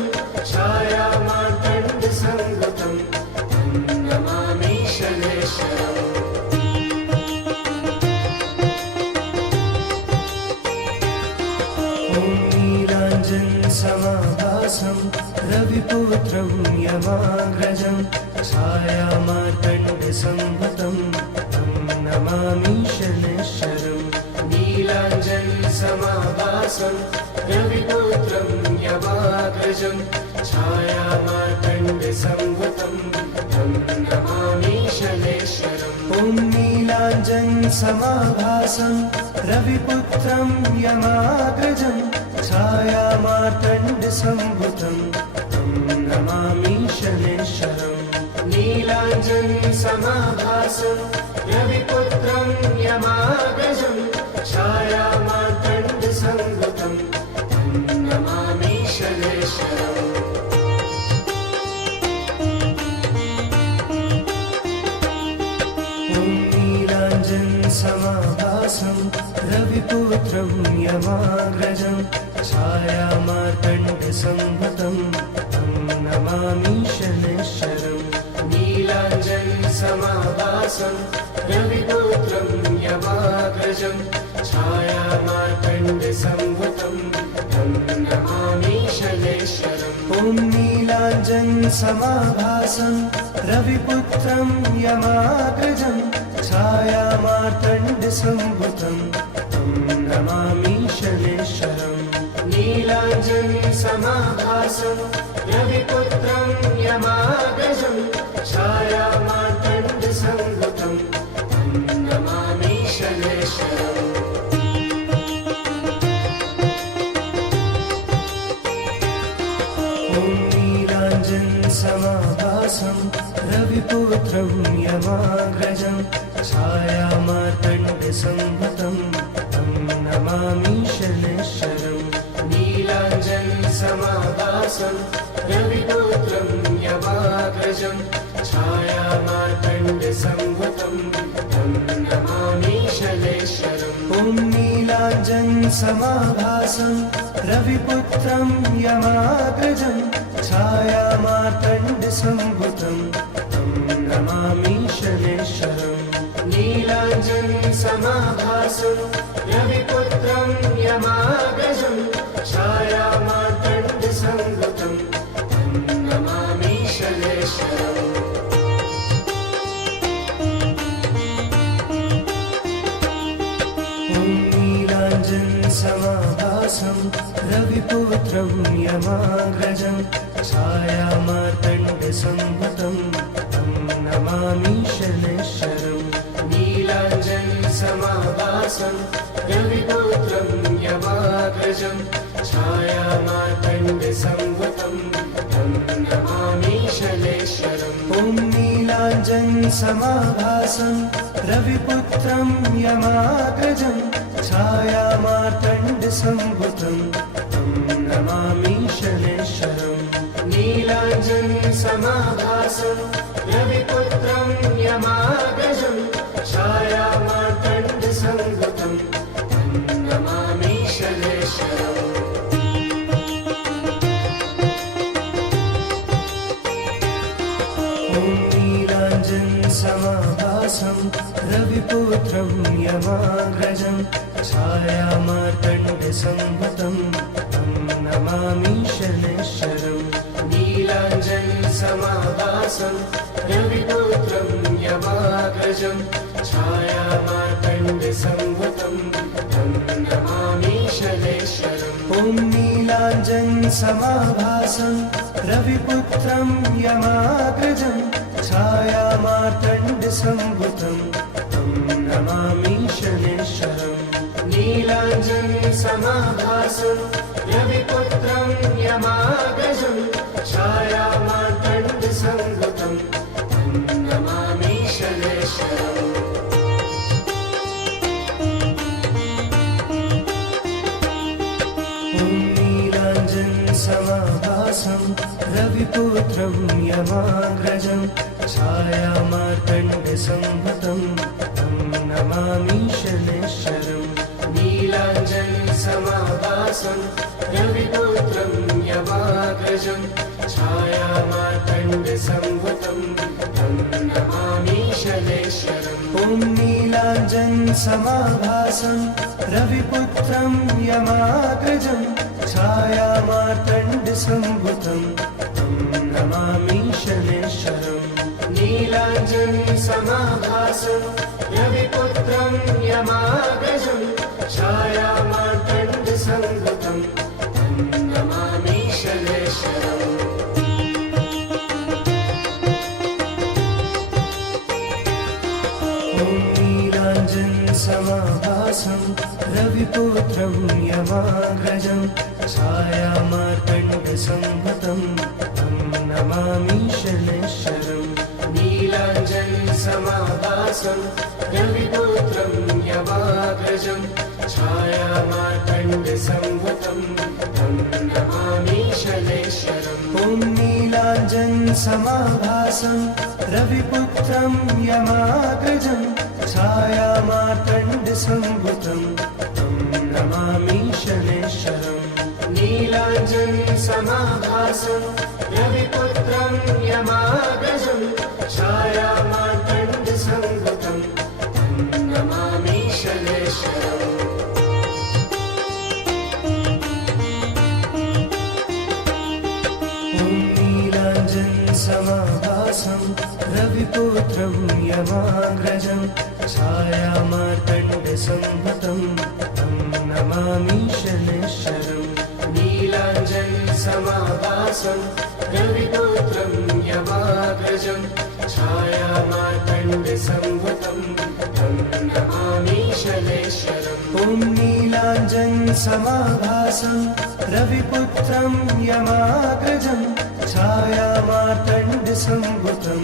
छायामार्तण्डसंभुतं तं नमामि शनैश्वरम् ॐ नीलाञ्जनसमाभासं रविपुत्रं यमाग्रजं छायामार्तण्डसंभुतं तं नमामि शनैश्वरम् नीलाञ्जनसमाभासं रविपुत्रं यमाग्रजं छायामार्तण्डसंभुतं तं नमामि शनैश्वरम् ॐ नीलाञ्जनसमाभासं रविपुत्रं यमाग्रजं छायामार्तण्डसंभुतं तं नमामि शनैश्वरम् नीलाञ्जनसमाभासं रविपुत्रं यमाग्रजं छायामार्तण्डसंभुतं तं नमामि शनैश्वरम् ॐ नीलाञ्जनसमाभासं रविपुत्रं यमाग्रजं छायामार्तण्डसंभुतं तं नमामि शनैश्वरम् नीलाञ्जनसमाभासं रविपुत्रं यमाग्रजं छायामार्तण्डसंभुतं तं नमामि शनैश्वरम् ॐ नीलाञ्जनसमाभासं रविपुत्रं यमाग्रजं छायामार्तण्डसंभुतं तं नमामि शनैश्वरम् नीलाञ्जनसमाभासं रविपुत्रं यमाग्रजं छायामार्तण्डसंभुतं तं नमामि शनैश्वरम् ॐ नीलाञ्जनसमाभासं रविपुत्रं यमाग्रजं छायामार्तण्डसंभुतं तं नमामि शनैश्वरम् नीलाञ्जनसमाभासं रविपुत्रं यमाग्रजं छायामार्तण्डसंभुतं तं नमामि शनैश्वरम् ॐ नीलाञ्जनसमाभासं रविपुत्रं यमाग्रजं छायामार्तण्डसंभुतं तं नमामि शनैश्वरम् नीलाञ्जनसमाभासं रविपुत्रं यमाग्रजं छायामार्तण्डसंभुतं तं नमामि शनैश्वरम् ॐ नीलाञ्जनसमाभासं रविपुत्रं यमाग्रजं छायामार्तण्डसंभुतं तं नमामि शनैश्वरम् नीलाञ्जनसमाभासं रविपुत्रं यमाग्रजं छायामार्तण्डसंभुतं तं नमामि शनैश्वरम् ॐ नीलाञ्जनसमाभासं रविपुत्रं यमाग्रजं छायामार्तण्डसंभुतं तं तं नमामि शनैश्वरम् नीलाञ्जनसमाभासं रविपुत्रं यमाग्रजं छायामार्तण्डसंभूतं तं नमामि शनैश्वरम् नीलाञ्जनसमाभासं रविपुत्रं यमाग्रजं छायामार्तण्डसंभूतं तं नमामि शनैश्वरम् नीलाञ्जनसमाभासं रविपुत्रं यमाग्रजं छायामार्तण्डसंभूतं तं नमामि शनैश्वरम् ॐ नीलाञ्जनसमाभासं रविपुत्रं यमाग्रजं छायामार्तण्डसंभूतं तं नमामि शनैश्वरम् नीलाञ्जनसमाभासं रविपुत्रं यमाग्रजं छायामार्तण्डसंभूतं तं नमामि शनैश्वरम् समाभासं रविपुत्रं यमाग्रजं छायामार्तण्डसंभूतं तं नमामि शनैश्वरम् नीलाञ्जनसमाभासं रविपुत्रं यमाग्रजं छायामार्तण्डसंभूतं तं नमामि शनैश्वरम् ॐ नीलाञ्जनसमाभासं रविपुत्रं यमाग्रजं छायामार्तण्डसंभूतं तं नमामि शनैश्वरम् नीलाञ्जनसमाभासं रविपुत्रं यमाग्रजं छायामार्तण्डसंभूतं तं नमामि शनैश्वरम् ॐ नीलाञ्जनसमाभासं रविपुत्रं यमाग्रजं छायामार्तण्डसंभूतं तं नमामि शनैश्वरम् नीलाञ्जनसमाभासं रविपुत्रं यमाग्रजं छायामार्तण्डसंभूतं तं नमामि शनैश्वरम् ॐ नीलाञ्जनसमाभासं रविपुत्रं यमाग्रजं छायामार्तण्डसंभूतं तं नमामि शनैश्वरम् नीलाञ्जनसमाभासं रविपुत्रं यमाग्रजं छायामार्तण्डसंभूतं तं नमामि शनैश्वरम् ॐ नीलाञ्जनसमाभासं रविपुत्रं यमाग्रजं छायामार्तण्डसंभूतं तं नमामि शनैश्वरम् नीलाञ्जनसमाभासं रविपुत्रं यमाग्रजं छायामार्तण्डसंभूतं तं नमामि शनैश्वरम् ॐ नीलाञ्जनसमाभासं रविपुत्रं यमाग्रजं छायामार्तण्डसंभूतं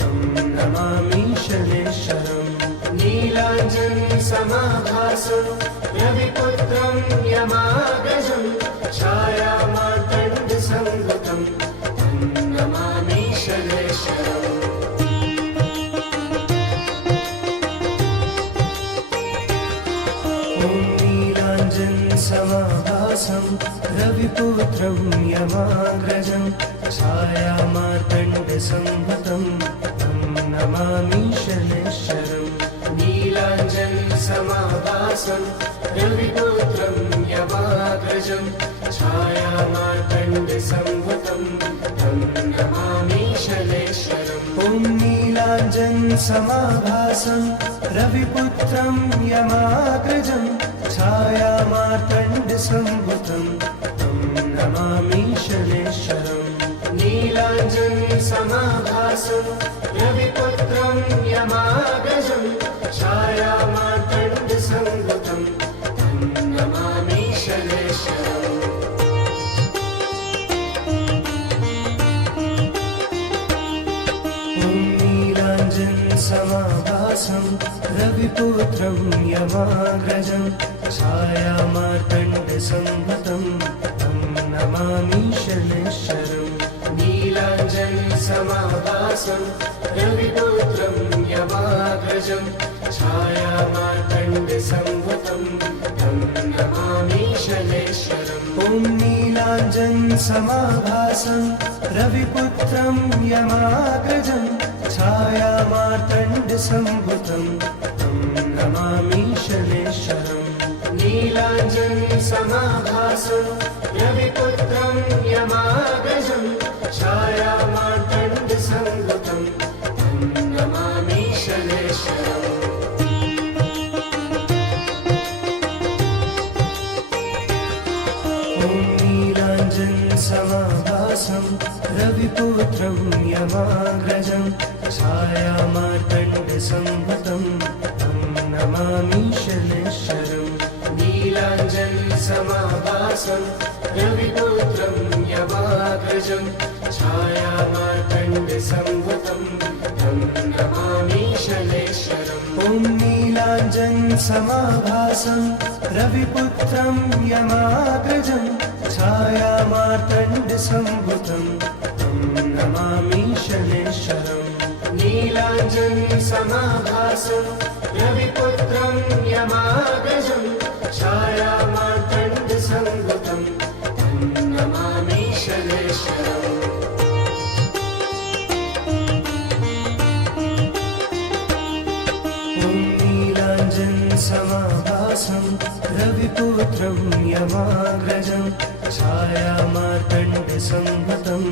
तं नमामि शनैश्वरम् नीलाञ्जनसमाभासं रविपुत्रं यमाग्रजं छायामार्तण्डसंभूतं तं नमामि शनैश्वरम् ॐ नीलाञ्जनसमाभासं रविपुत्रं यमाग्रजं छायामार्तण्डसंभूतं तं नमामि शनैश्वरम् नीलाञ्जनसमाभासं रविपुत्रं यमाग्रजं छायामार्तण्डसंभूतं तं नमामि शनैश्वरम् ॐ नीलाञ्जनसमाभासं रविपुत्रं यमाग्रजं छायामार्तण्डसंभूतं तं नमामि शनैश्वरम् नीलाञ्जनसमाभासं रविपुत्रं यमाग्रजं छायामार्तण्डसंभूतं तं नमामि शनैश्वरम् ॐ नीलाञ्जनसमाभासं रविपुत्रं यमाग्रजं छायामार्तण्डसंभूतं समाभासं रविपुत्रं यमाग्रजं छायामार्तण्डसम्भुतं तं नमामि शनैश्वरम्। ॐ नीलाञ्जनसमाभासं रविपुत्रं यमाग्रजं छायामार्तण्डसम्भुतं तं नमामि शनैश्वरम्। नीलाञ्जनसमाभासं रविपुत्रं यमाग्रजं छायामार्तण्डसम्भुतं तं नमामि शनैश्वरम्। ॐ नीलाञ्जनसमाभासं रविपुत्रं यमाग्रजं छायामार्तण्डसम्भुतं तं नमामि शनैश्वरम्। नीलाञ्जनसमाभासं रविपुत्रं यमाग्रजं छायामार्तण्डसम्भुतं तं नमामि शनैश्वरम्। ॐ नीलाञ्जनसमाभासं रविपुत्रं यमाग्रजं छायामार्तण्डसम्भुतं तं नमामि शनैश्वरम्। नीलाञ्जनसमाभासं रविपुत्रं यमाग्रजं छायामार्तण्डसम्भुतं तं नमामि शनैश्वरम्। ॐ नीलाञ्जनसमाभासं रविपुत्रं यमाग्रजं छायामार्तण्डसम्भुतं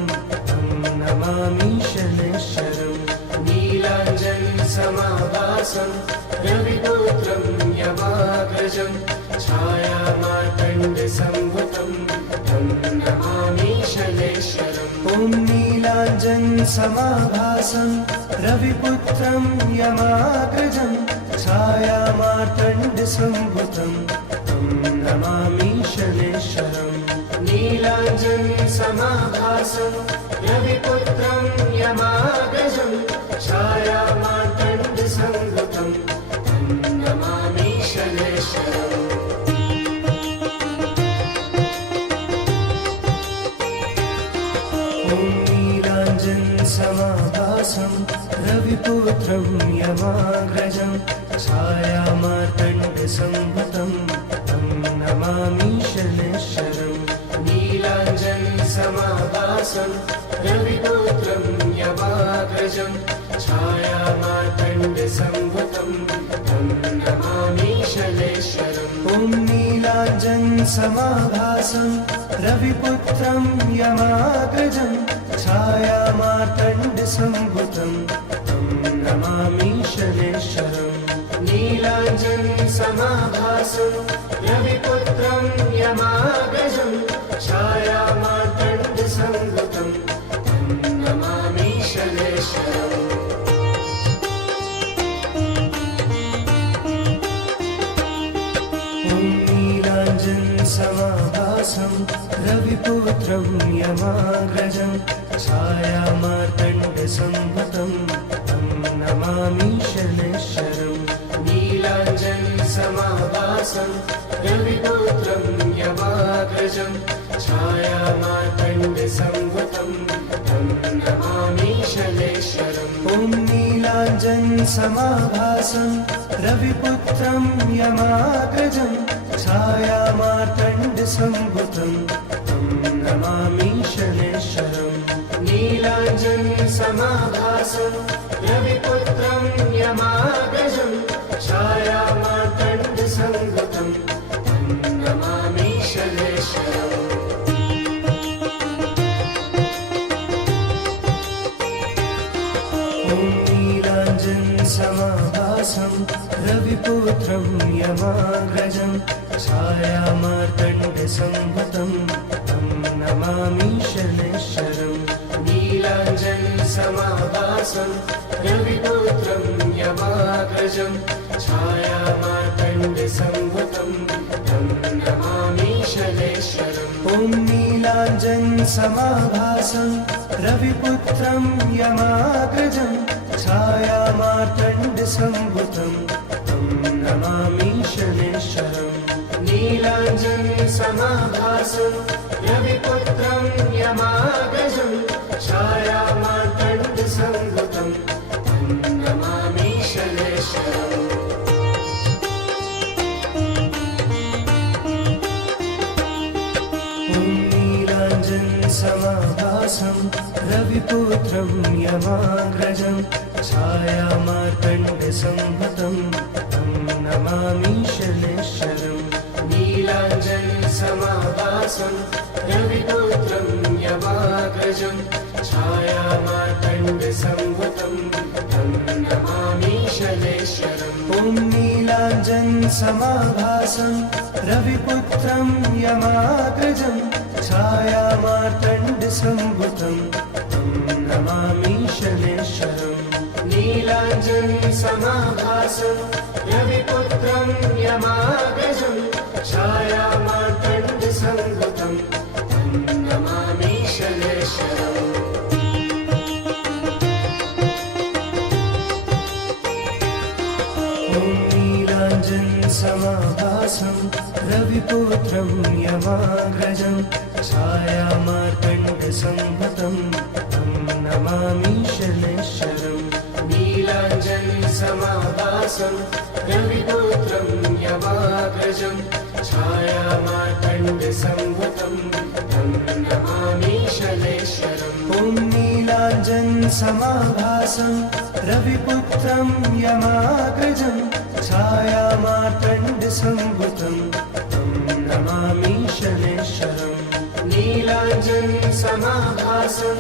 तं नमामि शनैश्वरम्। नीलाञ्जनसमाभासं रविपुत्रं यमाग्रजं छायामार्तण्डसम्भुतं तं नमामि शनैश्वरम्। ॐ नीलाञ्जनसमाभासं रविपुत्रं यमाग्रजं छायामार्तण्डसम्भुतं तं नमामि शनैश्वरम्। नीलाञ्जनसमाभासं रविपुत्रं यमाग्रजं छायामार्तण्डसम्भुतं तं नमामि शनैश्वरम्। ॐ नीलाञ्जनसमाभासं रविपुत्रं यमाग्रजं छायामार्तण्डसम्भुतं तं नमामि शनैश्वरम्। नीलाञ्जनसमाभासं रविपुत्रं यमाग्रजं छायामार्तण्डसम्भुतं तं नमामि शनैश्वरम्। ॐ नीलाञ्जनसमाभासं रविपुत्रं यमाग्रजं छायामार्तण्डसम्भुतं तं नमामि शनैश्वरम्। नीलाञ्जनसमाभासं रविपुत्रं यमाग्रजं छायामार्तण्डसम्भुतं तं नमामि शनैश्वरम्। ॐ नीलाञ्जनसमाभासं रविपुत्रं यमाग्रजं छायामार्तण्डसम्भुतं तं नमामि शनैश्वरम्। नीलाञ्जनसमाभासं रविपुत्रं यमाग्रजं छायामार्तण्डसम्भुतं तं नमामि शनैश्वरम्। ॐ नीलाञ्जनसमाभासं रविपुत्रं यमाग्रजं छायामार्तण्डसम्भुतं तं नमामि शनैश्वरम्। नीलाञ्जनसमाभासं रविपुत्रं यमाग्रजं छायामार्तण्डसम्भुतं तं नमामि शनैश्वरम्। ॐ नीलाञ्जनसमाभासं रविपुत्रं यमाग्रजं छायामार्तण्डसम्भुतं तं नमामि शनैश्वरम्। नीलाञ्जनसमाभासं रविपुत्रं यमाग्रजं छायामार्तण्डसम्भुतं तं नमामि शनैश्वरम्। ॐ नीलाञ्जनसमाभासं रविपुत्रं यमाग्रजं छायामार्तण्डसम्भुतं तं नमामि शनैश्वरम्। नीलाञ्जनसमाभासं रविपुत्रं यमाग्रजं छायामार्तण्डसम्भुतं नीलाञ्जनसमाभासं रविपुत्रं यमाग्रजं छायामार्तण्डसंहतं तं नमामि शनैश्वरम् नीलाञ्जनसमाभासं रविपुत्रं यमाग्रजं छायामार्तण्डसंहतं तं नमामि शनैश्वरम् ॐ नीलाञ्जनसमाभासं रविपुत्रं यमाग्रजं छायामार्तण्डसंभुतं तं नमामि शनैश्वरम् नीलाञ्जनसमाभासं रविपुत्रं यमाग्रजं छायामार्तण्डसंभुतं तं नमामि शनैश्वरम् ॐ नीलाञ्जनसमाभासं रविपुत्रं यमाग्रजं छायामार्तण्डसंहतं तं नमामि शनैश्वरम् नीलाञ्जनसमाभासं रविपुत्रं यमाग्रजं छायामार्तण्डसंहतं तं नमामि शनैश्वरम् ॐ नीलाञ्जनसमाभासं रविपुत्रं यमाग्रजं छायामार्तण्डसंभुतं तं नमामि शनैश्वरम् नीलाञ्जनसमाभासं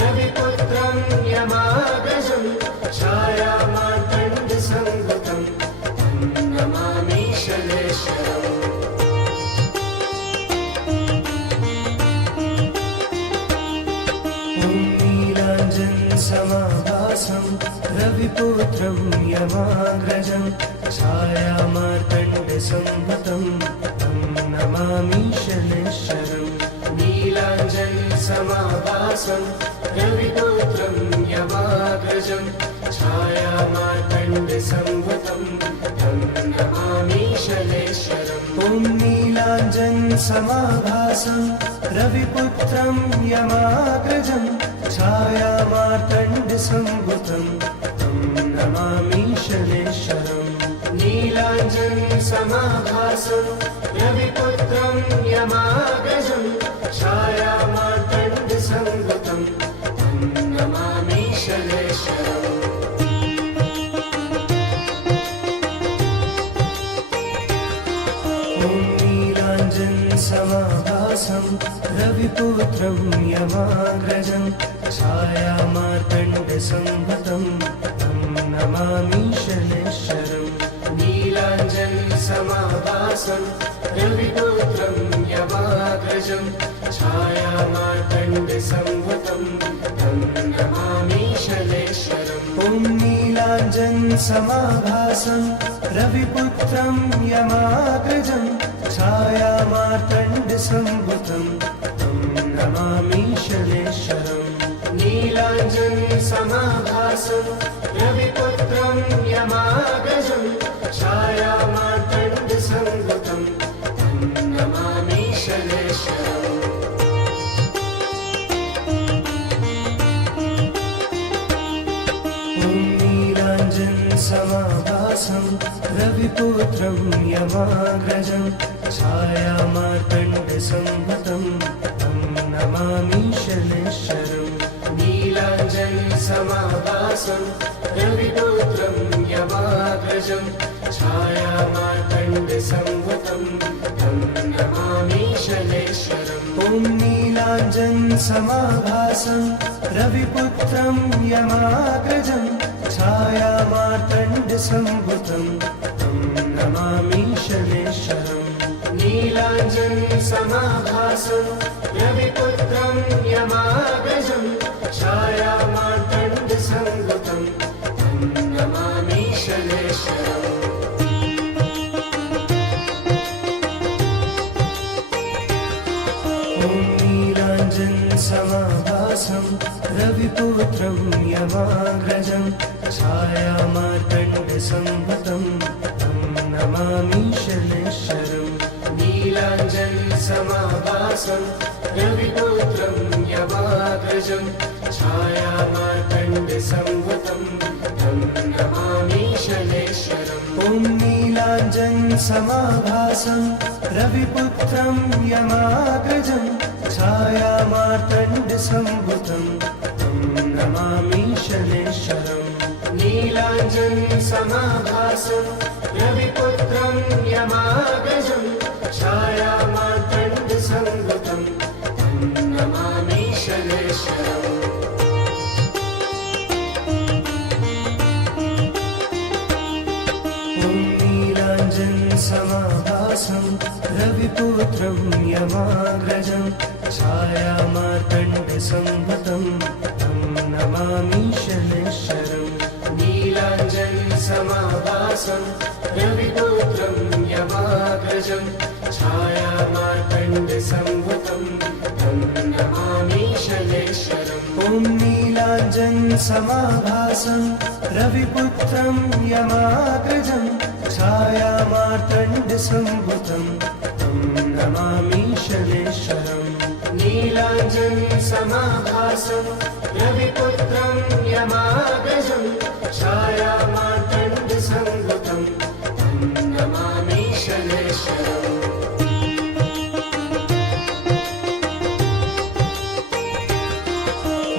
रविपुत्रं यमाग्रजं छायामार्तण्डसंभुतं तं नमामि शनैश्वरम् ॐ नीलाञ्जनसमाभासं रविपुत्रं यमाग्रजं छायामार्तण्डसंहतं तं नमामि शनैश्वरम् नीलाञ्जनसमाभासं रविपुत्रं यमाग्रजं छायामार्तण्डसंहतं तं नमामि शनैश्वरम् ॐ नीलाञ्जनसमाभासं रविपुत्रं यमाग्रजं छायामार्तण्डसंभुतं तं नमामि शनैश्वरम् नीलाञ्जनसमाभासं रविपुत्रं यमाग्रजं छायामार्तण्डसंभुतं तं नमामि शनैश्वरम् ॐ नीलाञ्जनसमाभासं रविपुत्रं यमाग्रजं छायामार्तण्डसंहतं तं नमामि शनैश्वरम् नीलाञ्जनसमाभासं रविपुत्रं यमाग्रजं छायामार्तण्डसंहतं तं नमामि शनैश्वरम् ॐ नीलाञ्जनसमाभासं रविपुत्रं यमाग्रजं छायामार्तण्डसंभुतं तं नमामि शनैश्वरम् नीलाञ्जनसमाभासं रविपुत्रं यमाग्रजं छायामार्तण्डसंभुतं तं नमामि शनैश्वरम् ॐ नीलाञ्जनसमाभासं रविपुत्रं यमाग्रजं छायामार्तण्डसंहतं तं नमामि शनैश्वरम् नीलाञ्जनसमाभासं रविपुत्रं यमाग्रजं छायामार्तण्डसंहतं तं नमामि शनैश्वरम् ॐ नीलाञ्जनसमाभासं रविपुत्रं यमाग्रजं छायामार्तण्डसंभुतं तं नमामि शनैश्वरम् नीलाञ्जनसमाभासं रविपुत्रं यमाग्रजं छायामार्तण्डसंभुतं तं नमामि शनैश्वरम् ॐ नीलाञ्जनसमाभासं रविपुत्रं यमाग्रजं छायामार्तण्डसंहतं तं नमामि शनैश्वरम् नीलाञ्जनसमाभासं रविपुत्रं यमाग्रजं छायामार्तण्डसंहतं तं नमामि शनैश्वरम् ॐ नीलाञ्जनसमाभासं रविपुत्रं यमाग्रजं छायामार्तण्डसम्भुतं तं नमामि शनैश्वरम् नीलाञ्जनसमाभासं रविपुत्रं यमाग्रजं छायामार्तण्डसम्भुतं तं नमामि शनैश्वरम् समाभासं रविपुत्रं यमाग्रजं छायामार्तण्डसम्भुतं तं नमामि शनैश्वरम् नीलाञ्जनसमाभासं रविपुत्रं यमाग्रजं छायामार्तण्डसम्भुतं तं नमामि शनैश्वरम् ॐ नीलाञ्जनसमाभासं रविपुत्रं यमाग्रजं छायामार्तण्डसम्भुतं तं नमामि शनैश्वरम् नीलाञ्जनसमाभासं रविपुत्रं यमाग्रजं छायामार्तण्डसम्भुतं तं नमामि शनैश्वरम्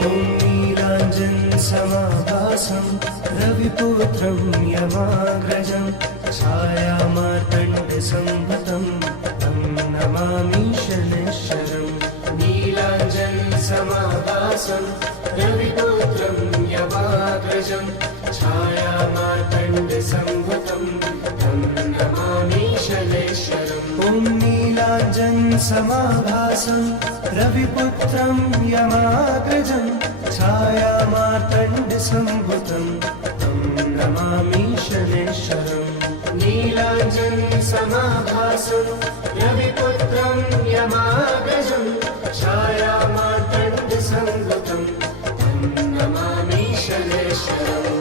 ॐ नीलाञ्जनसमाभासं रविपुत्रं यमाग्रजं छायामार्तण्डसम्भुतं तं नमामि शनैश्वरम् नीलाञ्जनसमाभासं रविपुत्रं यमाग्रजं छायामार्तण्डसम्भुतं तं नमामि शनैश्वरम् ॐ नीलाञ्जनसमाभासं रविपुत्रं यमाग्रजं छायामार्तण्डसम्भुतं तं नमामि शनैश्वरम् नीलाञ्जनसमाभासं रविपुत्रं यमाग्रजं छायामार्तण्डसम्भुतं तं नमामि शनैश्वरम्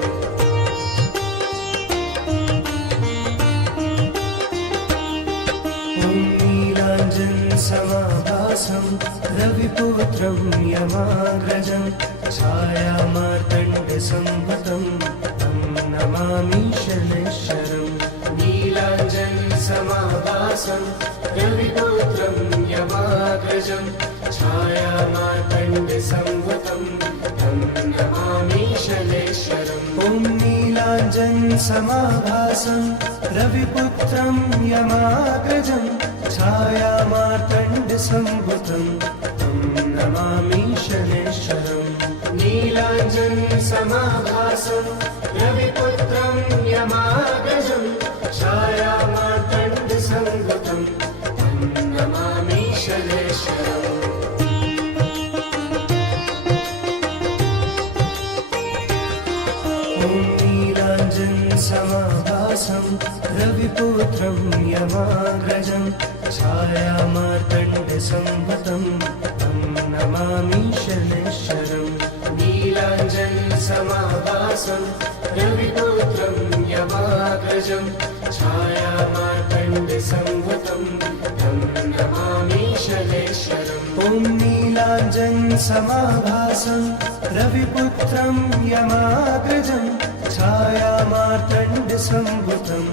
ॐ नीलाञ्जनसमाभासं रविपुत्रं यमाग्रजं छायामार्तण्डसम्भुतं तं नमामि शनैश्वरम् नीलाञ्जनसमाभासं रविपुत्रं यमाग्रजं छायामार्तण्डसम्भुतं तं नमामि शनैश्वरम् ॐ नीलाञ्जनसमाभासं रविपुत्रं यमाग्रजं छायामार्तण्डसम्भुतं तं नमामि शनैश्वरम् नीलाञ्जनसमाभासं रविपुत्रं यमाग्रजं छायामार्तण्डसम्भुतं तं नमामि शनैश्वरम् ॐ नीलाञ्जनसमाभासं रविपुत्रं यमाग्रजं छायामार्तण्डसम्भुतं तं नमामि शनैश्वरम् नीलाञ्जनसमाभासं रविपुत्रं यमाग्रजं छायामार्तण्डसम्भुतं तं नमामि शनैश्वरम् ॐ नीलाञ्जनसमाभासं रविपुत्रं यमाग्रजं छायामार्तण्डसम्भुतं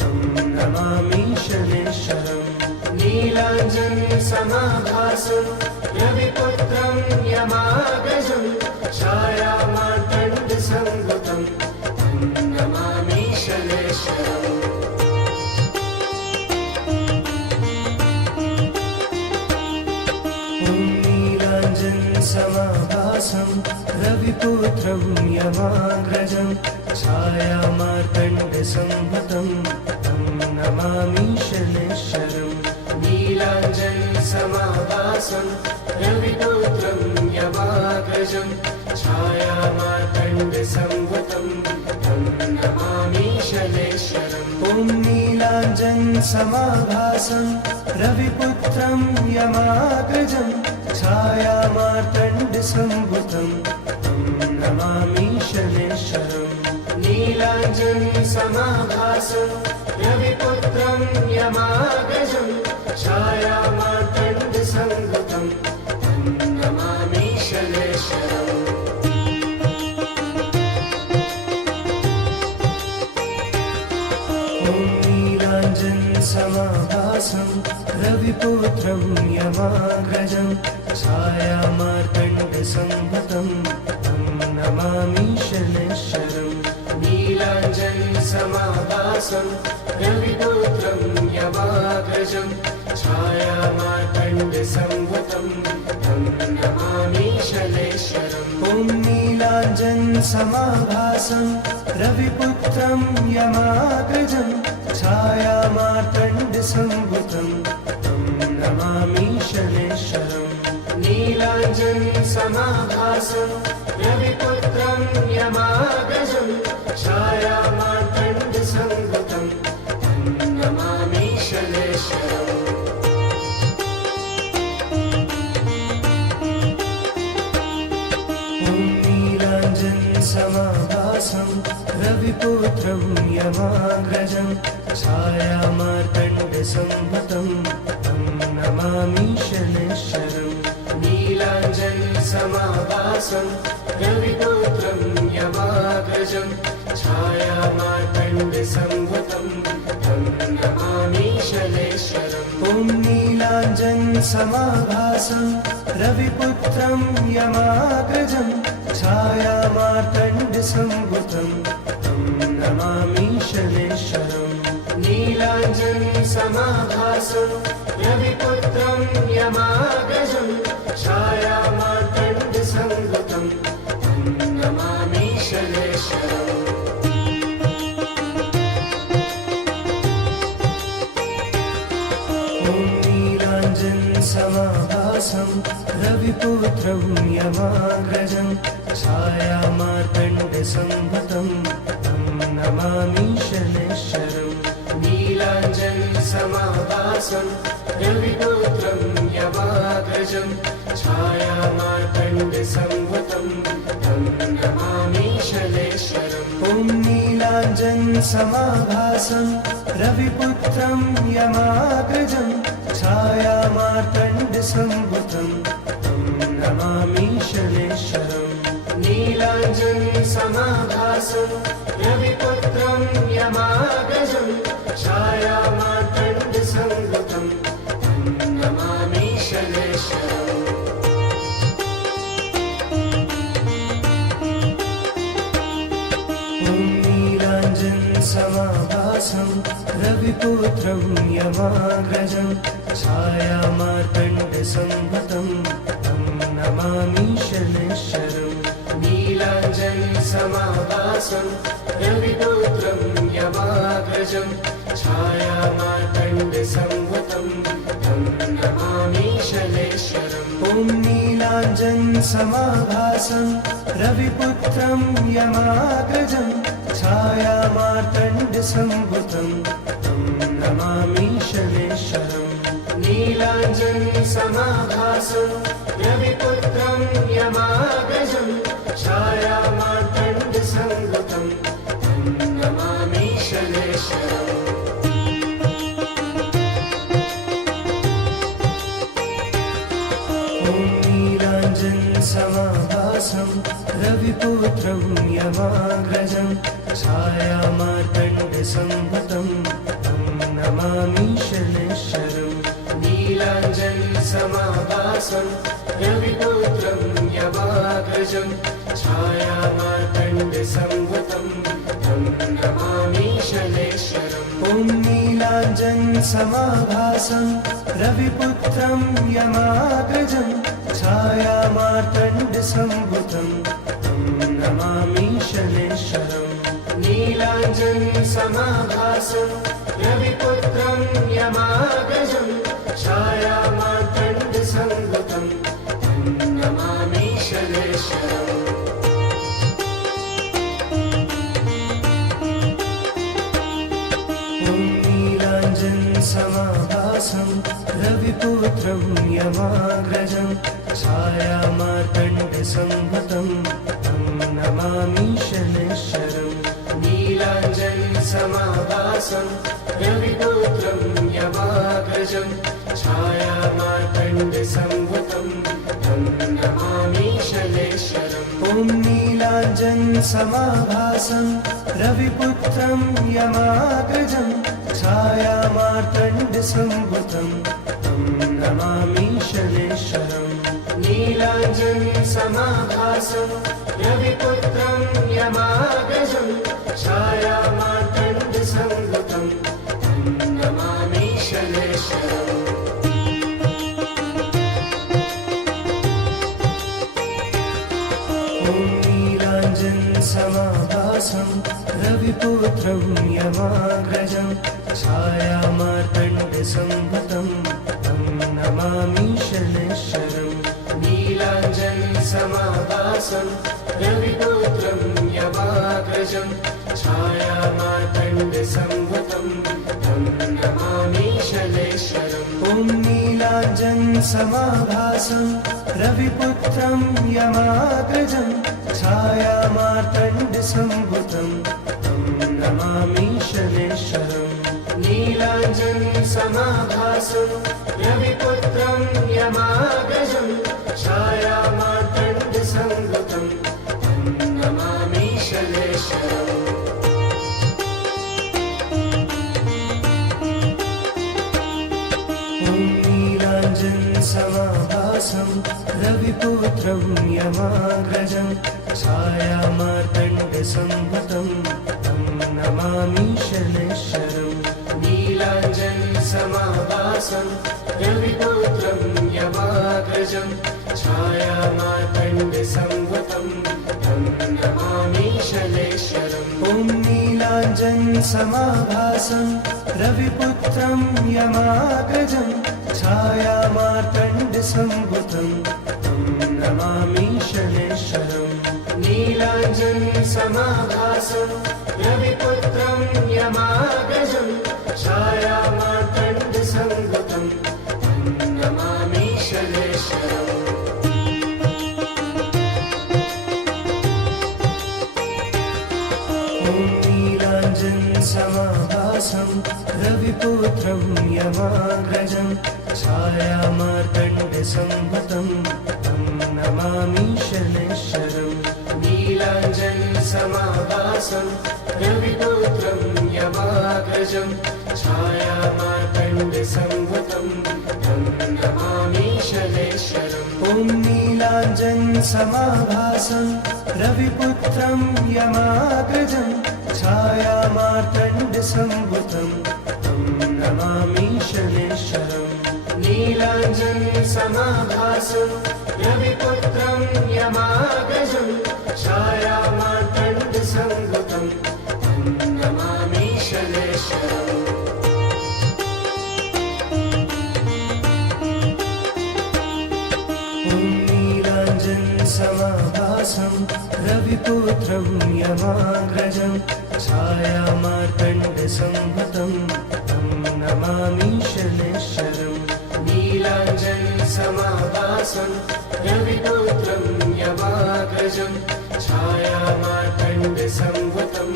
तं नमामि शनैश्वरम् नीलाञ्जनसमाभासं रविपुत्रं यमाग्रजं छायामार्तण्डसम्भुतं तं नमामि शनैश्वरम् ॐ नीलाञ्जनसमाभासं रविपुत्रं यमाग्रजं छायामार्तण्डसम्भुतं तं नमामि शनैश्वरम् नीलाञ्जनसमाभासं रविपुत्रं यमाग्रजं छायामार्तण्डसम्भुतं तं नमामि शनैश्वरम् ॐ नीलाञ्जनसमाभासं रविपुत्रं यमाग्रजं छायामार्तण्डसम्भुतं तं नमामि शनैश्वरम् नीलाञ्जनसमाभासं रविपुत्रं यमाग्रजं छायामार्तण्डसम्भुतं तं नमामि शनैश्वरम् ॐ नीलाञ्जनसमाभासं रविपुत्रं यमाग्रजं छायामार्तण्डसंभृतं तं नमामि शनैश्वरम् नीलाञ्जनसमाभासं रविपुत्रं यमाग्रजं छायामार्तण्डसंभृतं तं नमामि शनैश्वरम् ॐ नीलाञ्जनसमाभासं रविपुत्रं यमाग्रजं छायामार्तण्डसंभृतं तं नमामि शनैश्वरम् नीलाञ्जनसमाभासं रविपुत्रं यमाग्रजं छायामार्तण्डसंभृतं तं नमामि शनैश्वरम् ॐ नीलाञ्जनसमाभासं रविपुत्रं यमाग्रजं छायामार्तण्डसंभृतं तं नमामि शनैश्वरम् नीलाञ्जनसमाभासं रविपुत्रं यमाग्रजं छायामार्तण्डसंभृतं तं नमामि शनैश्वरम् ॐ नीलाञ्जनसमाभासं रविपुत्रं यमाग्रजं छायामार्तण्डसंभृतं तं नमामि शनैश्वरम् नीलाञ्जनसमाभासं रविपुत्रं यमाग्रजं छायामार्तण्डसंभृतं तं नमामि शनैश्वरम् ॐ नीलाञ्जनसमाभासं रविपुत्रं यमाग्रजं छायामार्तण्डसंभृतं तं नमामि शनैश्वरम् नीलाञ्जनसमाभासं रविपुत्रं यमाग्रजं छायामार्तण्डसंभृतं तं नमामि शनैश्वरम् ॐ नीलाञ्जनसमाभासं रविपुत्रं यमाग्रजं छायामार्तण्डसंभृतं तं नमामि शनैश्वरम् नीलाञ्जनसमाभासं रविपुत्रं यमाग्रजं छायामार्तण्डसंभृतं तं नमामि शनैश्वरम् ॐ नीलाञ्जनसमाभासं रविपुत्रं यमाग्रजं छायामार्तण्डसंभृतं तं नमामि शनैश्वरम् नीलाञ्जनसमाभासं रविपुत्रं यमाग्रजं छायामार्तण्डसंभृतं तं नमामि शनैश्वरम् ॐ नीलाञ्जनसमाभासं रविपुत्रं यमाग्रजं छायामार्तण्डसंभृतं तं नमामि शनैश्वरम् नीलाञ्जनसमाभासं रविपुत्रं यमाग्रजं छायामार्तण्डसंभृतं तं नमामि शनैश्वरम् ॐ नीलाञ्जनसमाभासं रविपुत्रं यमाग्रजं छायामार्तण्डसंभृतं तं नमामि शनैश्वरम् नीलाञ्जनसमाभासं रविपुत्रं यमाग्रजं छायामार्तण्डसंभृतं तं नमामि शनैश्वरम् ॐ नीलाञ्जनसमाभासं रविपुत्रं यमाग्रजं छायामार्तण्डसंभृतं तं नमामि शनैश्वरम् नीलाञ्जनसमाभासं रविपुत्रं यमाग्रजं छायामार्तण्डसंभृतं तं नमामि शनैश्वरम् ॐ नीलाञ्जनसमाभासं रविपुत्रं यमाग्रजं छायामार्तण्डसंभृतं तं नमामि शनैश्वरम् नीलाञ्जनसमाभासं रविपुत्रं यमाग्रजं छायामार्तण्डसंभृतं तं नमामि शनैश्वरम् ॐ नीलाञ्जनसमाभासं रविपुत्रं यमाग्रजं छायामार्तण्डसंभृतं तं नमामि शनैश्वरम् नीलाञ्जनसमाभासं रविपुत्रं यमाग्रजं छायामार्तण्डसंभूतं तं नमामि शनैश्वरम्। ॐ नीलाञ्जनसमाभासं रविपुत्रं यमाग्रजं छायामार्तण्डसंभूतं तं नमामि शनैश्वरम्। नीलाञ्जनसमाभासं रविपुत्रं यमाग्रजं छायामार्तण्डसंभूतं तं नमामि शनैश्वरम्। ॐ नीलाञ्जनसमाभासं रविपुत्रं यमाग्रजं छायामार्तण्डसंभूतं तं नमामि शनैश्वरम्। नीलाञ्जनसमाभासं रविपुत्रं यमाग्रजं छायामार्तण्डसंभूतं तं नमामि शनैश्वरम्। ॐ नीलाञ्जनसमाभासं रविपुत्रं यमाग्रजं छायामार्तण्डसंभूतं तं नमामि शनैश्वरम्। नीलाञ्जनसमाभासं रविपुत्रं यमाग्रजं छायामार्तण्डसंभूतं तं नमामि शनैश्वरम्। ॐ नीलाञ्जनसमाभासं रविपुत्रं यमाग्रजं छायामार्तण्डसंभूतं तं नमामि शनैश्वरम्। नीलाञ्जनसमाभासं रविपुत्रं यमाग्रजं छायामार्तण्डसंभूतं तं नमामि शनैश्वरम्। ॐ नीलाञ्जनसमाभासं रविपुत्रं यमाग्रजं छायामार्तण्डसंभूतं तं नमामि शनैश्वरम्। नीलाञ्जनसमाभासं रविपुत्रं यमाग्रजं छायामार्तण्डसंभूतं तं नमामि शनैश्वरम्। ॐ नीलाञ्जनसमाभासं रविपुत्रं यमाग्रजं छायामार्तण्डसंभूतं तं नमामि शनैश्वरम्। नीलाञ्जनसमाभासं रविपुत्रं यमाग्रजं छायामार्तण्डसंभूतं तं नमामि शनैश्वरम्। ॐ नीलाञ्जनसमाभासं रविपुत्रं यमाग्रजं छायामार्तण्डसंभूतं तं नमामि शनैश्वरम्। नीलाञ्जनसमाभासं रविपुत्रं यमाग्रजं छायामार्तण्डसंभूतं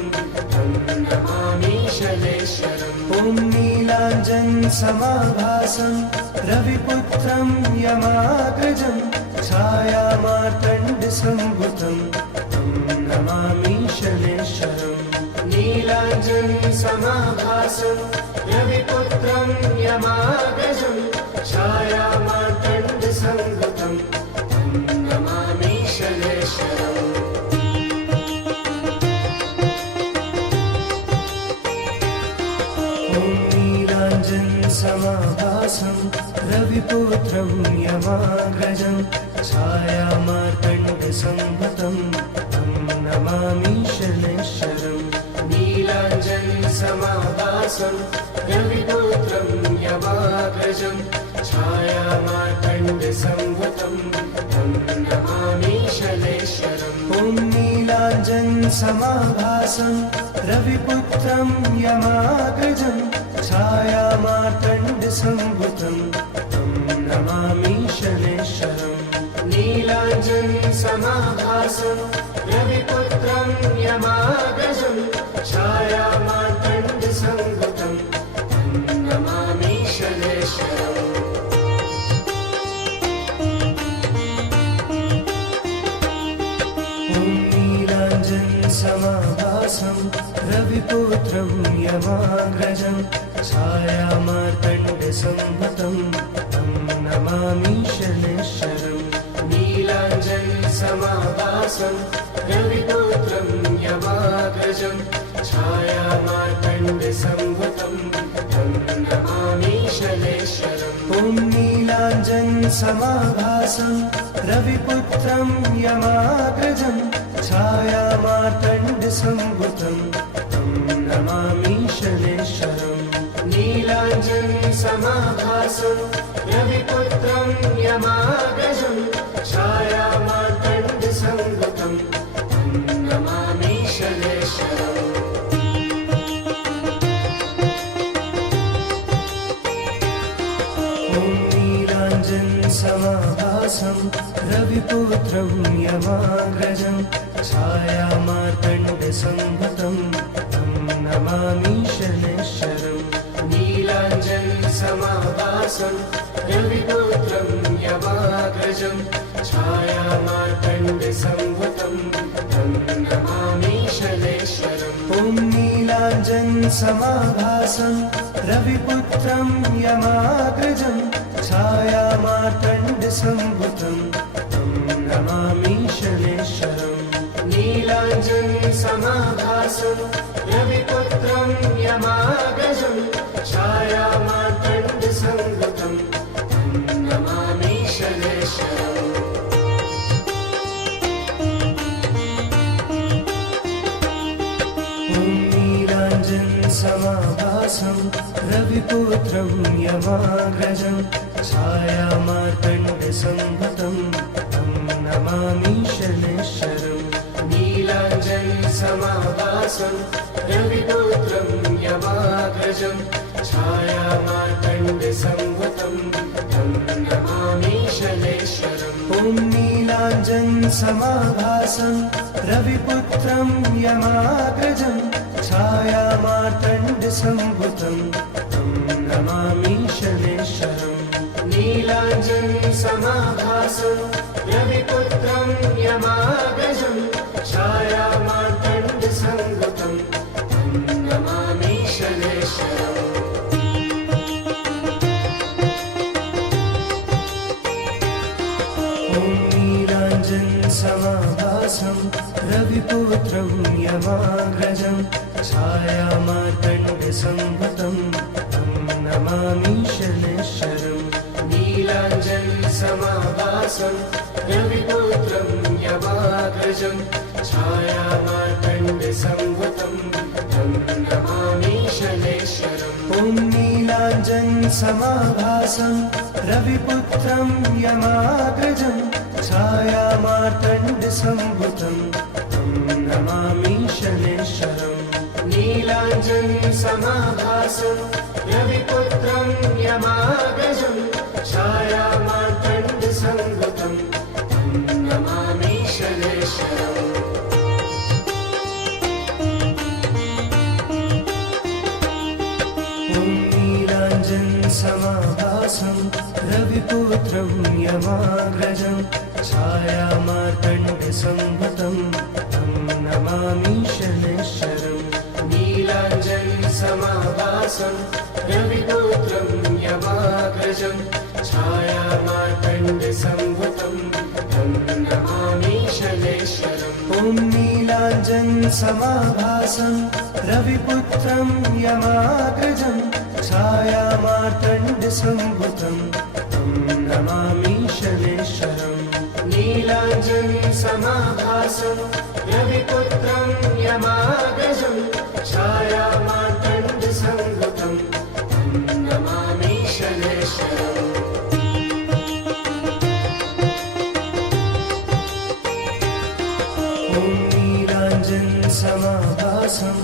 तं नमामि शनैश्वरम्। ॐ नीलाञ्जनसमाभासं रविपुत्रं यमाग्रजं छायामार्तण्डसंभूतं तं नमामि शनैश्वरम्। नीलाञ्जनसमाभासं रविपुत्रं यमाग्रजं छायामार्तण्डसंभूतं तं नमामि शनैश्वरम्। ॐ नीलाञ्जनसमाभासं रविपुत्रं यमाग्रजं छायामार्तण्डसंभूतं तं नमामि शनैश्वरम्। नीलाञ्जनसमाभासं रविपुत्रं यमाग्रजं छायामार्तण्डसंभूतं तं नमामि शनैश्वरम्। ॐ नीलाञ्जनसमाभासं रविपुत्रं यमाग्रजं छायामार्तण्डसंभूतं तं नमामि शनैश्वरम्। नीलाञ्जनसमाभासं रविपुत्रं यमाग्रजं छायामार्तण्डसंभूतं तं नमामि शनैश्वरम्। ॐ नीलाञ्जनसमाभासं रविपुत्रं यमाग्रजं छायामार्तण्डसंभूतं तं नमामि शनैश्वरम्। समाभासं रविपुत्रं यमाग्रजं छायामार्तण्डसंभूतं तं नमामि शनैश्वरम्। ॐ नीलाञ्जनसमाभासं रविपुत्रं यमाग्रजं छायामार्तण्डसंभूतं तं नमामि शनैश्वरम्। नीलाञ्जनसमाभासं रविपुत्रं यमाग्रजं छायामार्तण्डसंभूतं तं नमामि शनैश्वरम्। ॐ नीलाञ्जनसमाभासं रविपुत्रं यमाग्रजं छायामार्तण्डसंभूतं तं नमामि शनैश्वरम्। नीलाञ्जनसमाभासं रविपुत्रं यमाग्रजं छायामार्तण्डसंभूतं तं नमामि शनैश्वरम्। ॐ नीलाञ्जनसमाभासं रविपुत्रं यमाग्रजं छायामार्तण्डसंभूतं तं नमामि शनैश्वरम्। नीलाञ्जनसमाभासं रविपुत्रं यमाग्रजं छायामार्तण्डसंभूतं तं नमामि शनैश्वरम्। ॐ नीलाञ्जनसमाभासं रविपुत्रं यमाग्रजं छायामार्तण्डसंभूतं तं नमामि शनैश्वरम्। नीलाञ्जनसमाभासं रविपुत्रं यमाग्रजं छायामार्तण्डसंभूतं तं नमामि शनैश्वरम्। ॐ नीलाञ्जनसमाभासं रविपुत्रं यमाग्रजं छायामार्तण्डसंभूतं तं नमामि शनैश्वरम्। नीलाञ्जनसमाभासं रविपुत्रं यमाग्रजं छायामार्तण्डसंभूतं तं नमामि शनैश्वरम्। ॐ नीलाञ्जनसमाभासं रविपुत्रं यमाग्रजं छायामार्तण्डसंभूतं तं नमामि शनैश्वरम्। नीलाञ्जनसमाभासं रविपुत्रं यमाग्रजं छायामार्तण्डसंभूतं तं नमामि शनैश्वरम्। ॐ नीलाञ्जनसमाभासं रविपुत्रं यमाग्रजं छायामार्तण्डसंभूतं तं नमामि शनैश्वरम्। नीलाञ्जनसमाभासं रविपुत्रं यमाग्रजं छायामार्तण्डसंभूतं तं नमामि शनैश्वरम्। ॐ नीलाञ्जनसमाभासं रविपुत्रं यमाग्रजं छायामार्तण्डसंभूतं तं नमामि शनैश्वरम्। नीलाञ्जनसमाभासं रविपुत्रं यमाग्रजं छायामार्तण्डसंभूतं तं नमामि शनैश्वरम्। ॐ नीलाञ्जनसमाभासं रविपुत्रं यमाग्रजं छायामार्तण्डसंभूतं तं नमामि शनैश्वरम्। नीलाञ्जनसमाभासं रविपुत्रं यमाग्रजं छायामार्तण्डसंभूतं तं नमामि शनैश्वरम्। ॐ नीलाञ्जनसमाभासं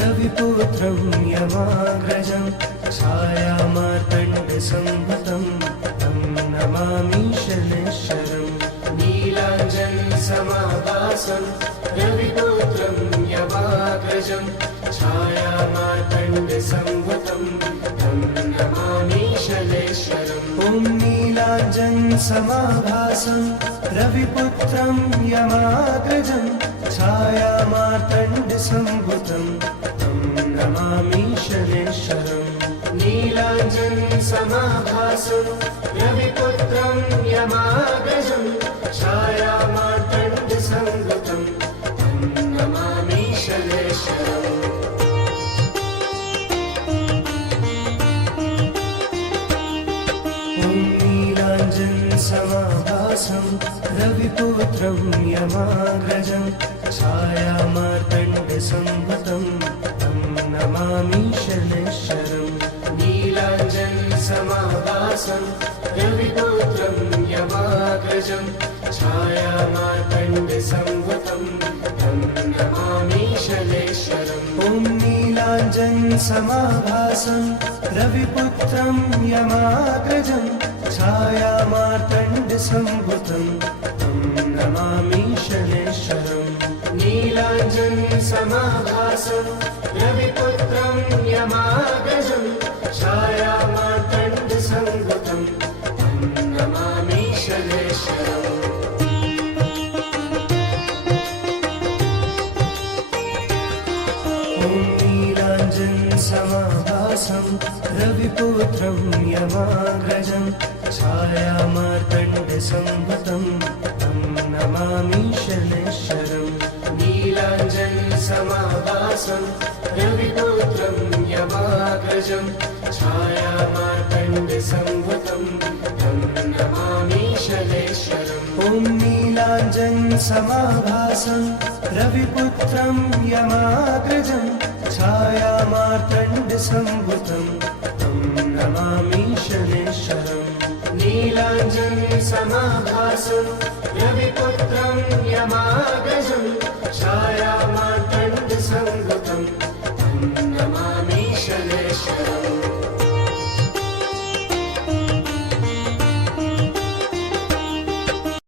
रविपुत्रं यमाग्रजं छायामार्तण्डसंभूतं तं नमामि शनैश्वरम्। नीलाञ्जनसमाभासं रविपुत्रं यमाग्रजं छायामार्तण्डसंभूतं तं नमामि शनैश्वरम्। ॐ नीलाञ्जनसमाभासं रविपुत्रं यमाग्रजं छायामार्तण्डसंभूतं तं नमामि शनैश्वरम्। नीलाञ्जनसमाभासं रविपुत्रं यमाग्रजं छायामार्तण्डसंभूतं रविपुत्रं यमाग्रजं छायामार्तण्डसंभुतं तं नमामि शनैश्वरम् नीलाञ्जनसमाभासं रविपुत्रं यमाग्रजं छायामार्तण्डसंभुतं तं नमामि शनैश्वरम् ॐ नीलाञ्जनसमाभासं रविपुत्रं यमाग्रजं छायामार्तण्डसंभुतं तं नमामि शनैश्वरम् नीलाञ्जनसमाभासं रविपुत्रं यमाग्रजं छायामार्तण्डसंभुतं तं नमामि शनैश्वरम् ॐ नीलाञ्जनसमाभासं रविपुत्रं यमाग्रजं छायामार्तण्डसंभुतं तं नमामि शनैश्वरम् नीलाञ्जनसमाभासं रविपुत्रं यमाग्रजं छायामार्तण्डसंभुतं तं नमामि शनैश्वरम् ॐ नीलाञ्जनसमाभासं रविपुत्रं यमाग्रजं छायामार्तण्डसंभुतं तं नमामि शनैश्वरम् नीलाञ्जनसमाभासं रविपुत्रं यमाग्रजं छाया